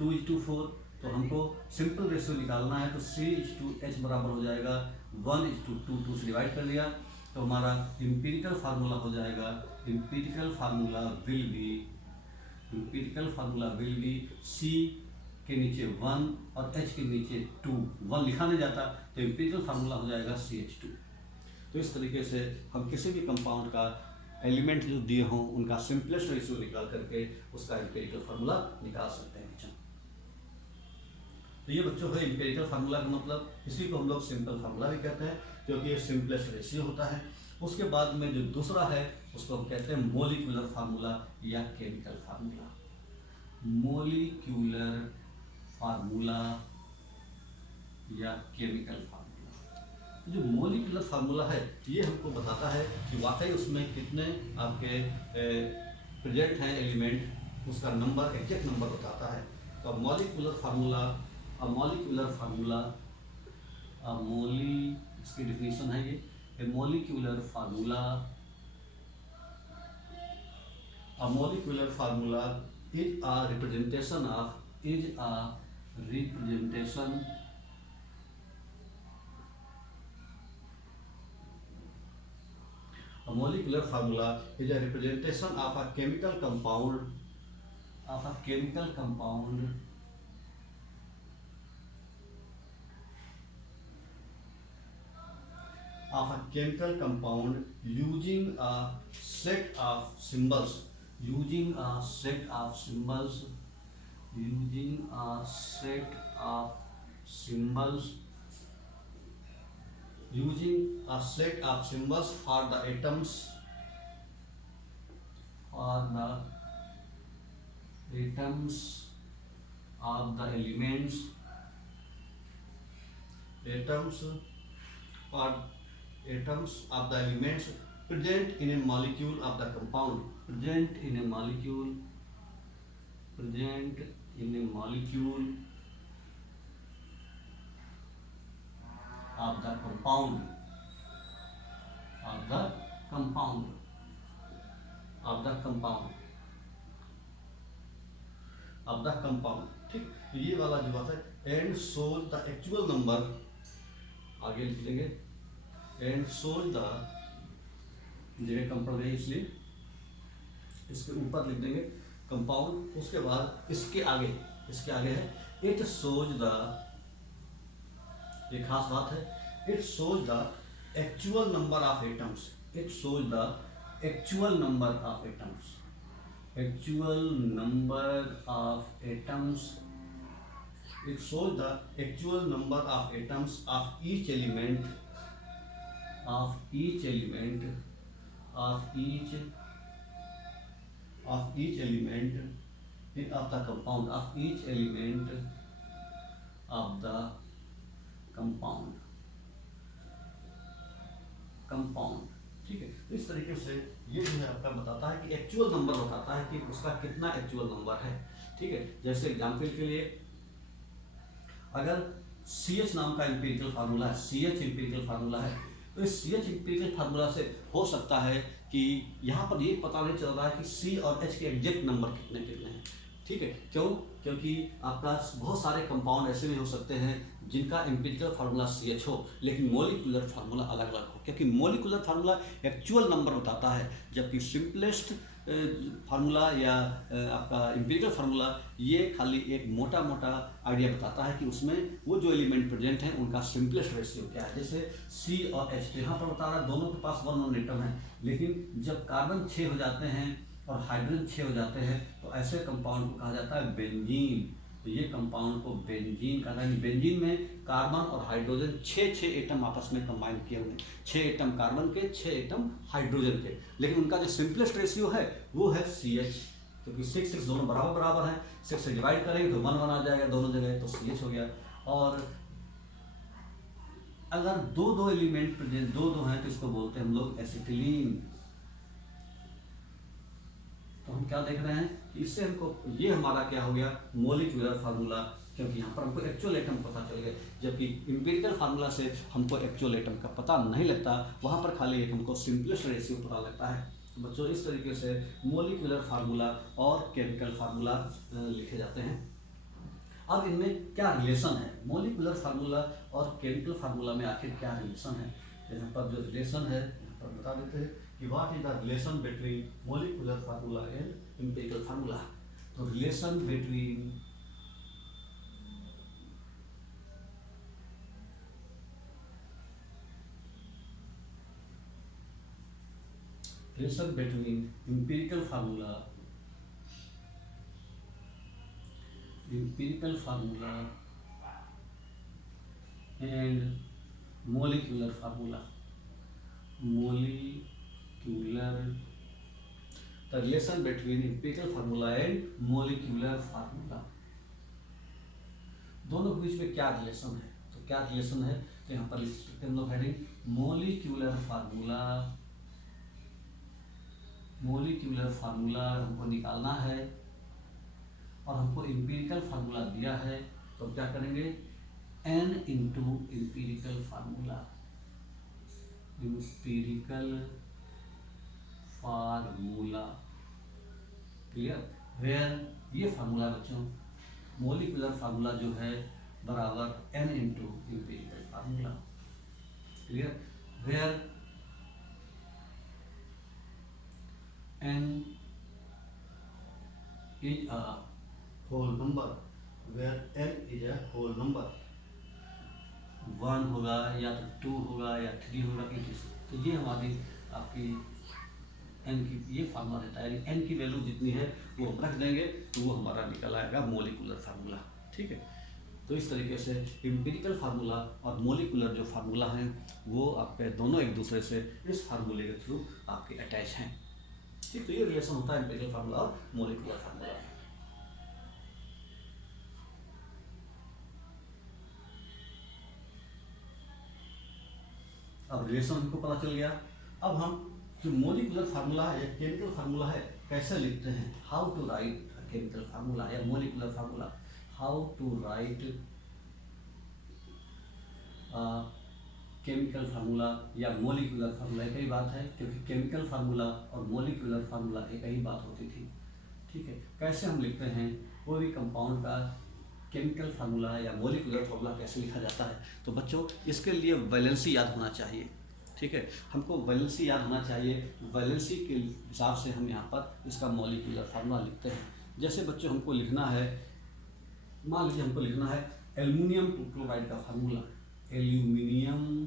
2:4। तो हमको सिंपल रेशियो निकालना है तो C/H बराबर हो जाएगा 1:2, 2 से डिवाइड कर दिया तो हमारा एम्पिरिकल फार्मूला हो जाएगा, empirical formula will be C के नीचे 1 और H के नीचे 2, 1 लिखा नहीं जाता तो एम्पिरिकल फार्मूला हो जाएगा CH2। तो इस तरीके से हम किसी भी कंपाउंड का एलिमेंट जो दिए हों उनका सिंपलेस्ट रेशियो निकाल करके उसका एम्पिरिकल फार्मूला निकाल सकते हैं बच्चों। तो ये बच्चों है एम्पिरिकल फार्मूला का मतलब, इसी को हम लोग सिंपल फार्मूला भी कहते हैं क्योंकि ये सिंपलेस्ट रेशियो होता है। उसके बाद में जो दूसरा है उसको हम कहते हैं मोलिकुलर फार्मूला या केमिकल फार्मूला। मोलिकुलर फार्मूला या केमिकल फार्मूला। जो मोलिकुलर फार्मूला है ये हमको बताता है कि वाकई उसमें कितने आपके प्रेजेंट हैं एलिमेंट, उसका नंबर, एग्जैक्ट नंबर बताता है। तो मोलिकुलर फार्मूला, इसकी डिफिनीशन है ये, a molecular formula is a representation of a molecular formula is a representation of a chemical compound using a set of symbols, for the atoms of the elements, present in a molecule of the compound, ठीक। तो ये वाला जो बात है and shows the actual number, आगे लिख लेंगे एंड shows the, जगह कम पड़ गई इसलिए इसके ऊपर लिख देंगे कंपाउंड, उसके बाद इसके आगे है इट shows the, एक खास बात है, it shows the actual number of atoms, it shows the actual number of atoms it shows the actual number of atoms of each element of each element of the compound, ठीक है। तो इस तरीके से ये जो है आपका बताता है कि एक्चुअल नंबर बताता है कि उसका कितना एक्चुअल नंबर है, ठीक है। जैसे एग्जांपल के लिए अगर CH नाम का एम्पिरिकल फार्मूला है, CH एम्पिरिकल फार्मूला है, तो इस CH एम्पिरिकल फार्मूला से हो सकता है कि यहाँ पर ये पता नहीं चल रहा है कि C और H के एग्जैक्ट नंबर कितने हैं, ठीक है। क्योंकि आपका बहुत सारे कंपाउंड ऐसे भी हो सकते हैं जिनका एम्पिरिकल फार्मूला CH हो लेकिन मोलिकुलर फार्मूला अलग अलग हो, क्योंकि मोलिकुलर फार्मूला एक्चुअल नंबर बताता है जबकि सिंपलेस्ट फार्मूला या आपका एम्पिरिकल फार्मूला ये खाली एक मोटा आइडिया बताता है कि उसमें वो जो एलिमेंट प्रेजेंट हैं उनका सिंपलेस्ट रेशियो क्या है। जैसे C और H, यहाँ पर बता रहा है दोनों के पास 1 एटम है, लेकिन जब कार्बन 6 हो जाते हैं और हाइड्रोजन 6 हो जाते हैं तो ऐसे कंपाउंड को कहा जाता है बेंजीन, तो ये कंपाउंड को बेंजीन कहता है। बेंजीन में कार्बन और हाइड्रोजन 6 एटम आपस में कंबाइन किए हुए हैं, 6 एटम कार्बन के, 6 एटम हाइड्रोजन के, लेकिन उनका जो सिंपलेस्ट रेशियो है वो है CH, क्योंकि 6 दोनों बराबर बराबर हैं। 6 से डिवाइड करेंगे तो 1 आ जाएगा दोनों जगह, तो CH हो गया। और अगर दो एलिमेंट प्रेजेंट, दो हैं, तो इसको बोलते हैं हम लोग एसिटिलीन। तो हम क्या देख रहे हैं कि इससे हमको ये हमारा क्या हो गया, मॉलिक्यूलर फार्मूला, क्योंकि यहाँ पर हमको एक्चुअल एटम पता चल गया, जबकि इंपेरिकल फार्मूला से हमको एक्चुअल एटम का पता नहीं लगता, वहाँ पर खाली एक हमको सिंपलेस्ट रेशियो पता लगता है। तो बच्चों इस तरीके से मॉलिक्यूलर फार्मूला और केमिकल फार्मूला लिखे जाते हैं। अब इनमें क्या रिलेशन है, मॉलिक्यूलर फार्मूला और केमिकल फार्मूला में आखिर क्या रिलेशन है? यहाँ पर जो रिलेशन है यहाँ पर बता देते हैं कि what is the relation between molecular formula and empirical formula. तो relation between empirical formula and molecular formula, the relation between empirical formula and molecular formula, दोनों के बीच में क्या रिलेशन है? तो क्या रिलेशन है, तो यहाँ पर लिख सकते हैं हम लोग हेडिंग मोलिक्यूलर फार्मूला हमको निकालना है और हमको इंपीरिकल फार्मूला दिया है, तो क्या करेंगे, n into empirical formula, clear. Where ये फार्मूला बच्चों, मोलिकुलर फार्मूला जो है बराबर n into empirical formula, clear. Where n is a whole number, where n is a whole number, 1 होगा या तो 2 होगा या 3 होगा, तो ये हमारी आपकी n की ये फार्मूला रहता है, यानी n की वैल्यू जितनी है वो हम रख देंगे तो वो हमारा निकल आएगा मोलिकुलर फार्मूला, ठीक है। तो इस तरीके से एम्पिरिकल फार्मूला और मोलिकुलर जो फार्मूला हैं वो आपके दोनों एक दूसरे से इस फार्मूले के थ्रू आपके अटैच हैं, ठीक। तो ये रिलेशन होता है एम्पिरिकल फार्मूला और मोलिकुलर फार्मूला। अब रिलेशन हमको पता चल गया। अब हम जो मोलिकुलर फार्मूला है या केमिकल फार्मूला है कैसे लिखते हैं, how to write chemical formula या molecular formula, how to write chemical formula या मोलिकुलर फार्मूला, एक ही बात है, क्योंकि केमिकल फार्मूला और मोलिकुलर फार्मूला एक ही बात होती थी, ठीक है। कैसे हम लिखते हैं कोई भी कंपाउंड का केमिकल फार्मूला या मोलिकुलर फार्मूला कैसे लिखा जाता है, तो बच्चों इसके लिए वैलेंसी याद होना चाहिए, ठीक है। हमको वैलेंसी याद होना चाहिए, वैलेंसी के हिसाब से हम यहाँ पर इसका मोलिकुलर फार्मूला लिखते हैं। जैसे बच्चों हमको लिखना है, मान लीजिए हमको लिखना है एल्युमिनियम क्लोराइड का फार्मूला, एल्यूमिनियम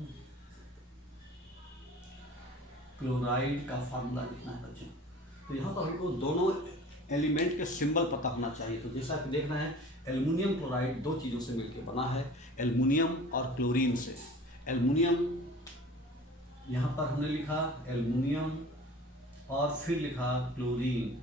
क्लोराइड का फार्मूला लिखना है बच्चों। तो यहाँ पर हमको दोनों एलिमेंट के सिंबल पता होना चाहिए। तो जैसा कि देख रहे हैं एल्युमिनियम क्लोराइड दो चीज़ों से मिलकर बना है, एल्युमिनियम और क्लोरीन से। एल्युमिनियम यहाँ पर हमने लिखा एल्युमिनियम और फिर लिखा क्लोरीन।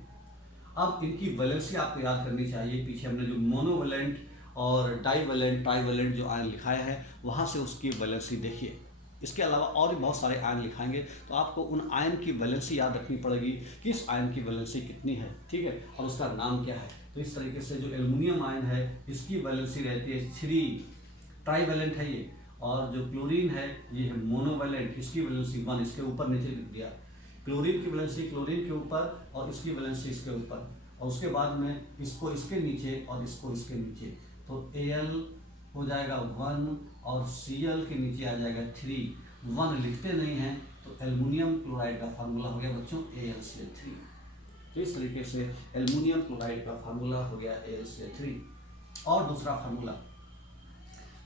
अब इनकी वैलेंसी आपको याद करनी चाहिए, पीछे हमने जो मोनोवैलेंट और डाइवैलेंट ट्राइवैलेंट जो आयन लिखाया है वहाँ से उसकी वैलेंसी देखिए। इसके अलावा और भी बहुत सारे आयन लिखाएंगे तो आपको उन आयन की वैलेंसी याद रखनी पड़ेगी कि इस आयन की वैलेंसी कितनी है, ठीक है, और उसका नाम क्या है। तो इस तरीके से जो एल्युमिनियम आयन है इसकी वैलेंसी रहती है 3, ट्राइवैलेंट है ये, और जो क्लोरीन है ये है मोनोवैलेंट, इसकी वैलेंसी 1, इसके ऊपर नीचे लिख दिया। क्लोरीन की वैलेंसी क्लोरीन के ऊपर और इसकी वैलेंसी इसके ऊपर, और उसके बाद में इसको इसके नीचे और इसको इसके नीचे, तो Al हो जाएगा 1 और Cl के नीचे आ जाएगा 3। 1 लिखते नहीं हैं तो एल्युमिनियम क्लोराइड का फार्मूला हो गया बच्चों AlCl3। तो इस तरीके से एल्युमिनियम क्लोराइड का फार्मूला हो गया AlCl3। और दूसरा फार्मूला,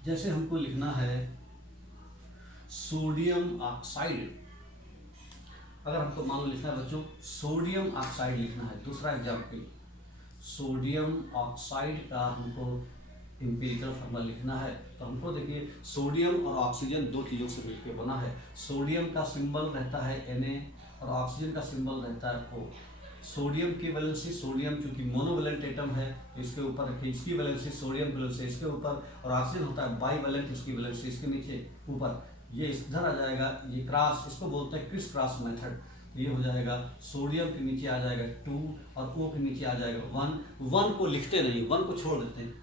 जैसे हमको लिखना है सोडियम ऑक्साइड, अगर हमको मान लो लिखना है बच्चों सोडियम ऑक्साइड लिखना है, दूसरा एग्जाम्पल सोडियम ऑक्साइड का हमको एम्पिरिकल फार्मूला लिखना है। तो हमको देखिए सोडियम और ऑक्सीजन दो चीज़ों से मिलकर बना है। सोडियम का सिंबल रहता है Na और ऑक्सीजन का सिंबल रहता है O। सोडियम की वैलेंसी, सोडियम चूंकि मोनोवैलेंट एटम है इसके ऊपर रखिए, इसकी वैलेंसी सोडियम की वैलेंसी इसके ऊपर, और ऑक्सीजन होता है बाईवैलेंट, इसकी वैलेंसी इसके नीचे ऊपर, ये इधर आ जाएगा, ये क्रॉस, इसको बोलते हैं क्रिस क्रॉस मेथड। ये हो जाएगा सोडियम के नीचे आ जाएगा 2 और O के नीचे आ जाएगा 1। 1 को लिखते नहीं, 1 को छोड़ देते हैं,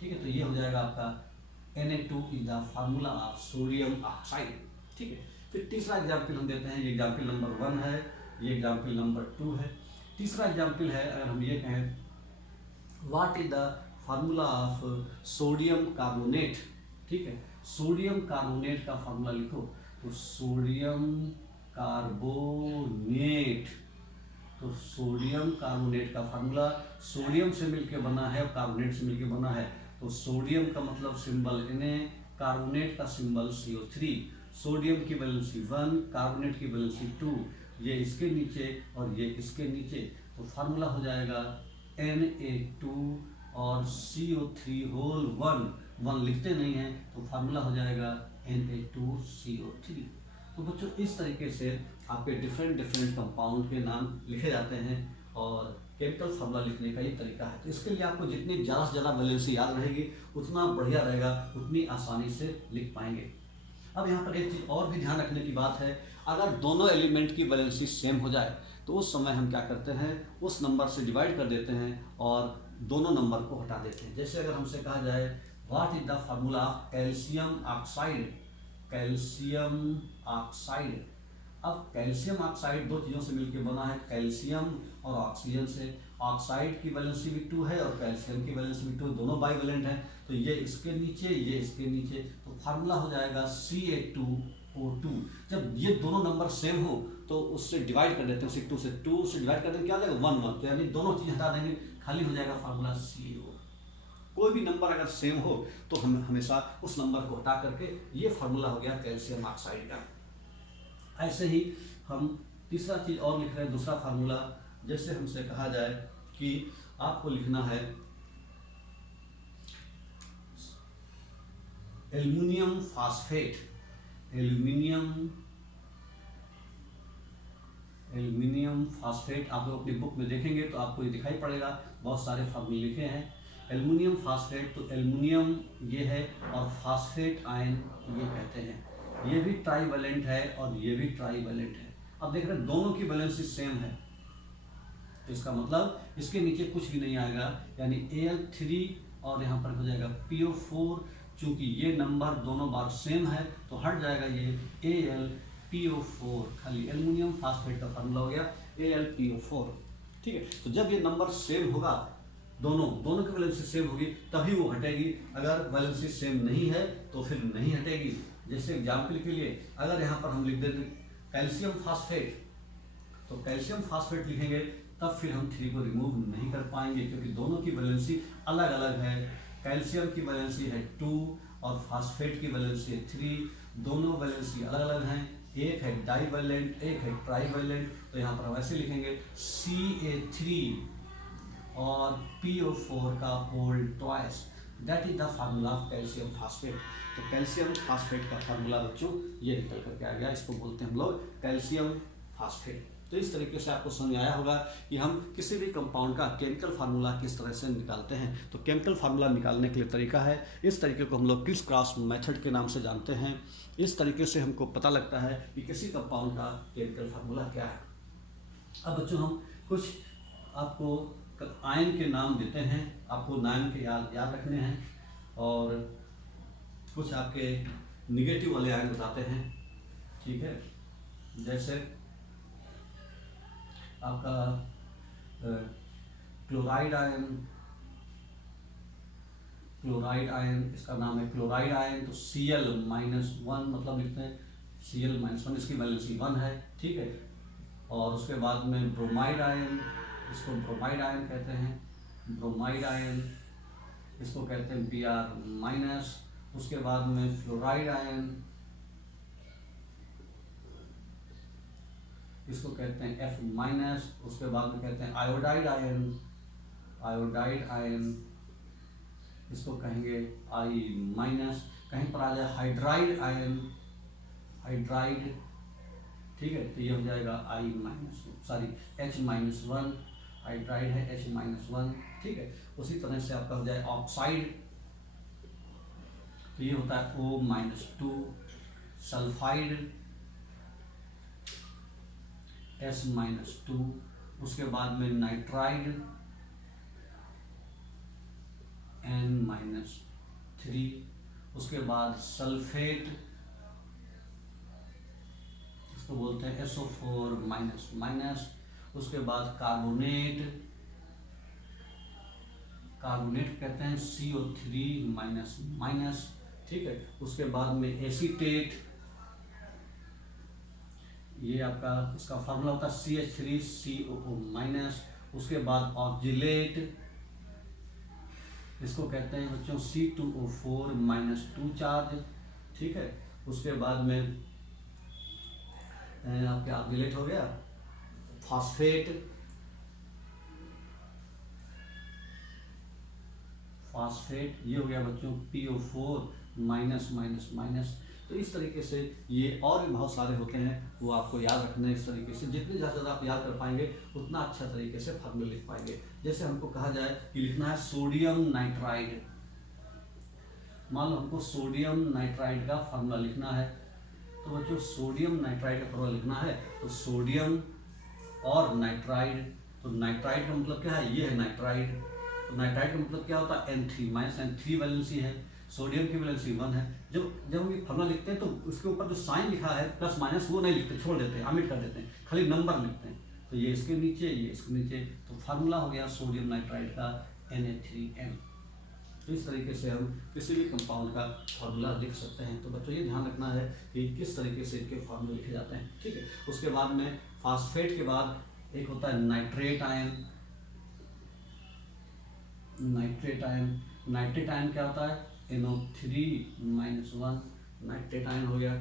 ठीक है। तो ये हो जाएगा आपका Na2 is the formula of sodium oxide, ठीक है। फिर तीसरा एग्जाम्पल हम देते हैं, ये एग्जाम्पल नंबर 1 है, ये एग्जाम्पल नंबर 2 है। तीसरा एग्जाम्पल है, अगर हम ये कहें what is the formula of sodium carbonate, ठीक है। सोडियम कार्बोनेट का फार्मूला लिखो, तो सोडियम कार्बोनेट, तो सोडियम कार्बोनेट का फार्मूला सोडियम से मिलकर बना है और कार्बोनेट से मिलकर बना है। तो सोडियम का मतलब सिंबल Na, कार्बोनेट का सिंबल CO3। सोडियम की वैलेंसी 1, कार्बोनेट की वैलेंसी 2, ये इसके नीचे और ये इसके नीचे, तो फार्मूला हो जाएगा Na2 और CO3 होल 1 लिखते नहीं हैं, तो फार्मूला हो जाएगा Na2CO3। तो बच्चों इस तरीके से आपके डिफरेंट कंपाउंड के नाम लिखे जाते हैं और केमिकल फार्मूला लिखने का ये तरीका है। तो इसके लिए आपको जितनी ज़्यादा से ज़्यादा वैलेंसी याद रहेगी उतना बढ़िया रहेगा, उतनी आसानी से लिख पाएंगे। अब यहाँ पर एक चीज़ और भी ध्यान रखने की बात है, अगर दोनों एलिमेंट की वैलेंसी सेम हो जाए तो उस समय हम क्या करते हैं, उस नंबर से डिवाइड कर देते हैं और दोनों नंबर को हटा देते हैं। जैसे अगर हमसे कहा जाए what is the formula of calcium oxide, calcium oxide. अब कैल्शियम ऑक्साइड दो चीज़ों से मिलकर बना है, कैल्शियम और ऑक्सीजन से। ऑक्साइड की वैलेंसी भी 2 है और कैल्शियम की वैलेंसी भी 2, दोनों बाईवैलेंट हैं, तो ये इसके नीचे ये इसके नीचे, तो फार्मूला हो जाएगा Ca2O2। जब ये दोनों नंबर सेम हो तो उससे डिवाइड कर देते हैं, 2 से डिवाइड कर देंगे, क्या आ जाएगा 1 1, तो यानी दोनों चीज़ हटा देंगे, खाली हो जाएगा फार्मूला CO। कोई भी नंबर अगर सेम हो तो हम हमेशा उस नंबर को हटा करके, ये फार्मूला हो गया कैल्शियम ऑक्साइड का। ऐसे ही हम तीसरा चीज़ और लिख रहे हैं, दूसरा फार्मूला। जैसे हमसे कहा जाए कि आपको लिखना है एल्युमिनियम फास्फेट, एल्युमिनियम फास्फेट, आप लोग अपनी बुक में देखेंगे तो आपको ये दिखाई पड़ेगा, बहुत सारे फार्मूले लिखे हैं। एल्युमिनियम फास्फेट, तो एल्युमिनियम ये है और फास्फेट आयन ये कहते हैं, ये भी ट्राईवैलेंट है और ये भी ट्राईवैलेंट है। अब देख रहे हैं दोनों की वैलेंसी सेम है, तो इसका मतलब इसके नीचे कुछ भी नहीं आएगा, यानी Al3 और यहाँ पर हो जाएगा PO4। चूंकि ये नंबर दोनों बार सेम है तो हट जाएगा ये AlPO4, खाली एल्युमिनियम फास्फेट का फार्मूला हो गया AlPO4, ठीक है। तो जब ये नंबर सेम होगा, दोनों की वैलेंसी सेम होगी तभी वो हटेगी, अगर वैलेंसी सेम नहीं है तो फिर नहीं हटेगी। जैसे एग्जाम्पल के लिए अगर यहाँ पर हम लिख देते कैल्शियम फास्फेट, तो कैल्शियम फास्फेट लिखेंगे तब फिर हम 3 को रिमूव नहीं कर पाएंगे क्योंकि दोनों की वैलेंसी अलग अलग है। कैल्शियम की वैलेंसी है 2 और फास्फेट की वैलेंसी है 3, दोनों वैलेंसी अलग अलग हैं, एक है डाईवैलेंट एक है ट्राईवैलेंट। तो यहाँ पर हम ऐसे लिखेंगे Ca3 और PO4 का whole twice, that is the formula of calcium phosphate. तो कैल्शियम फास्फेट का फार्मूला बच्चों ये निकल करके आ गया, इसको बोलते हैं हम लोग कैल्शियम फास्फेट। तो इस तरीके से आपको समझ आया होगा कि हम किसी भी कंपाउंड का केमिकल फार्मूला किस तरह से निकालते हैं। तो केमिकल फार्मूला निकालने के लिए तरीका है, इस तरीके को हम लोग क्रिस क्रॉस मेथड के नाम से जानते हैं। इस तरीके से हमको पता लगता है कि किसी कंपाउंड का केमिकल फार्मूला क्या है। अब बच्चों हम कुछ आपको आयन के नाम देते हैं, आपको नाम के याद रखने हैं और कुछ आपके निगेटिव वाले आयन बताते हैं, ठीक है। जैसे आपका क्लोराइड आयन, इसका नाम है क्लोराइड आयन। तो Cl-1 मतलब लिखते हैं Cl-1, इसकी वैलेंसी 1 है, ठीक है। और उसके बाद में ब्रोमाइड आयन, इसको ब्रोमाइड आयन कहते हैं, ब्रोमाइड आयन इसको कहते हैं Br-। उसके बाद में फ्लोराइड आयन, इसको कहते हैं F-। उसके बाद में कहते हैं आयोडाइड आयन, आयोडाइड आयन, इसको कहेंगे आई माइनस। कहीं पर आ जाए हाइड्राइड आयन, हाइड्राइड, ठीक है, तो ये हो जाएगा आई माइनस, सॉरी H-1, हाइड्राइड है H-1, ठीक है। उसी तरह से आपका हो जाए ऑक्साइड, तो ये होता है O-2, सल्फाइड S-2, उसके बाद में नाइट्राइड N-3, उसके बाद सल्फेट, इसको बोलते हैं SO4-, उसके बाद कार्बोनेट, कार्बोनेट कहते हैं CO3-, ठीक है। उसके बाद में एसीटेट, ये आपका इसका फार्मूला होता है CH3COO-। उसके बाद ऑक्जिलेट, इसको कहते हैं बच्चों C2O4-2 चार्ज, ठीक है। उसके बाद में आपके ऑक्जिलेट हो गया। फॉस्फेट, फॉस्फेट ये हो गया बच्चों PO4-। तो इस तरीके से ये और भी बहुत सारे होते हैं, वो आपको याद रखना है। इस तरीके से जितने ज़्यादा आप याद कर पाएंगे उतना अच्छा तरीके से फार्मूले लिख पाएंगे। जैसे हमको कहा जाए कि लिखना है सोडियम नाइट्राइड, मान लो हमको सोडियम नाइट्राइड का फार्मूला लिखना है, तो बच्चों सोडियम नाइट्राइड का फार्मूला लिखना है तो सोडियम और नाइट्राइड, तो नाइट्राइड का मतलब क्या है, ये है नाइट्राइड, तो नाइट्राइड का मतलब क्या होता है N3 वैलेंसी है, सोडियम की वैलेंसी 1 है। जब हम ये फार्मूला लिखते हैं तो उसके ऊपर जो साइन लिखा है प्लस माइनस वो नहीं लिखते, छोड़ देते हैं, ओमिट कर देते हैं, खाली नंबर लिखते हैं। तो ये इसके नीचे, ये इसके नीचे, तो फार्मूला हो गया सोडियम नाइट्राइड का Na3N। तो इस तरीके से हम किसी भी कंपाउंड का फार्मूला लिख सकते हैं। तो बच्चों ये ध्यान रखना है कि किस तरीके से इनके फार्मूले लिखे जाते हैं, ठीक है। उसके बाद में फास्फेट के बाद एक होता है nitrate ion, nitrate ion, nitrate ion क्या होता है NO3-1, नाइट्रेट आयन हो गया,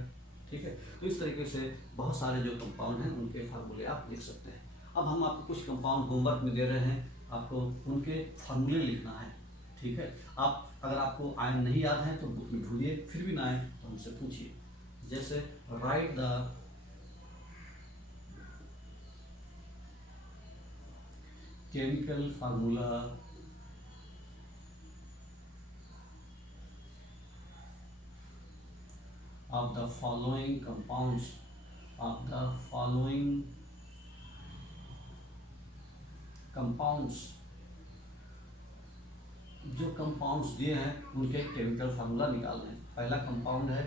ठीक है। तो इस तरीके से बहुत सारे जो कंपाउंड हैं उनके फार्मूले आप लिख सकते हैं। अब हम आपको कुछ कंपाउंड होमवर्क में दे रहे हैं, आपको उनके फार्मूले लिखना है, ठीक है। आप अगर आपको आयन नहीं याद है तो बुक में ढूंढिए, फिर भी ना आए तो हमसे पूछिए। जैसे right the chemical formula of the following compounds, of the following compounds, जो कंपाउंड्स दिए हैं उनके केमिकल फार्मूला निकालना है। पहला कंपाउंड है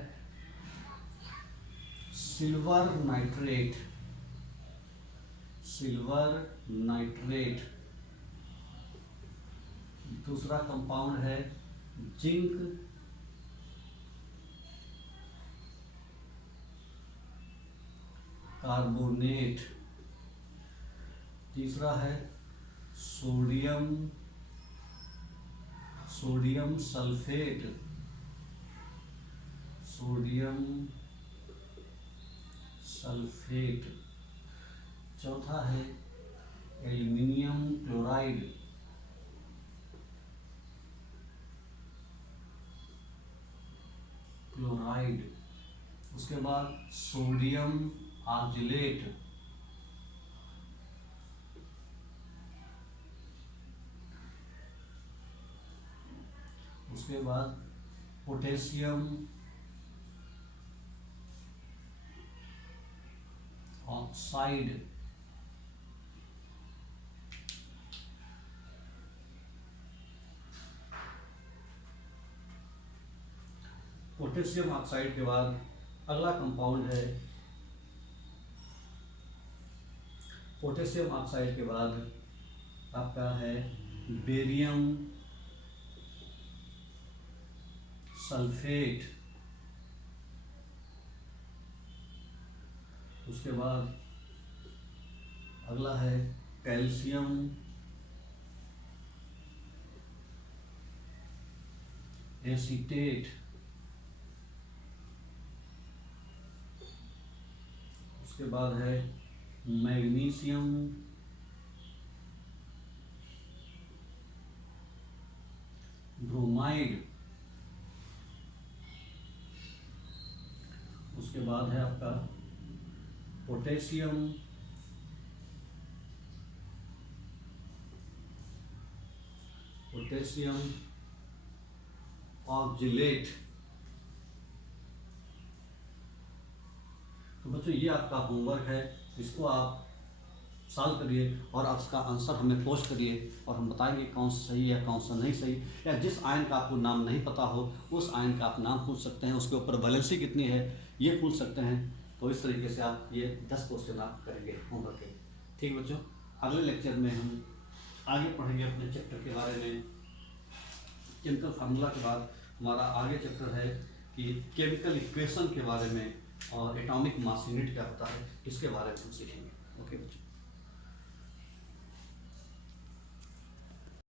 सिल्वर नाइट्रेट, सिल्वर नाइट्रेट। दूसरा कंपाउंड है जिंक कार्बोनेट। तीसरा है sodium, sodium sulphate, sodium sulphate. चौथा है एल्युमिनियम क्लोराइड, क्लोराइड। उसके बाद सोडियम ऑक्जिलेट, उसके बाद पोटेशियम ऑक्साइड, पोटेशियम ऑक्साइड के बाद अगला कंपाउंड है, पोटेशियम ऑक्साइड के बाद आपका है बेरियम सल्फेट। उसके बाद अगला है कैल्शियम एसीटेट। उसके बाद है मैग्नीशियम ब्रोमाइड, उसके बाद है आपका पोटेशियम, पोटेशियम ऑक्जेलेट। तो बच्चों ये आपका होमवर्क है, इसको आप सॉल्व करिए और आप उसका आंसर हमें पोस्ट करिए और हम बताएंगे कौन सा सही है कौन सा नहीं सही, या जिस आयन का आपको नाम नहीं पता हो उस आयन का आप नाम पूछ सकते हैं, उसके ऊपर वैलेंसी कितनी है ये पूछ सकते हैं। तो इस तरीके से आप ये 10 क्वेश्चन आप करेंगे होमवर्क के। ठीक बच्चों, अगले लेक्चर में हम आगे पढ़ेंगे अपने चैप्टर के बारे में। केमिकल फार्मूला के बाद हमारा आगे चैप्टर है कि केमिकल इक्वेशन के बारे में और एटॉमिक मास यूनिट क्या होता है इसके बारे में हम सीखेंगे। ओके बच्चों।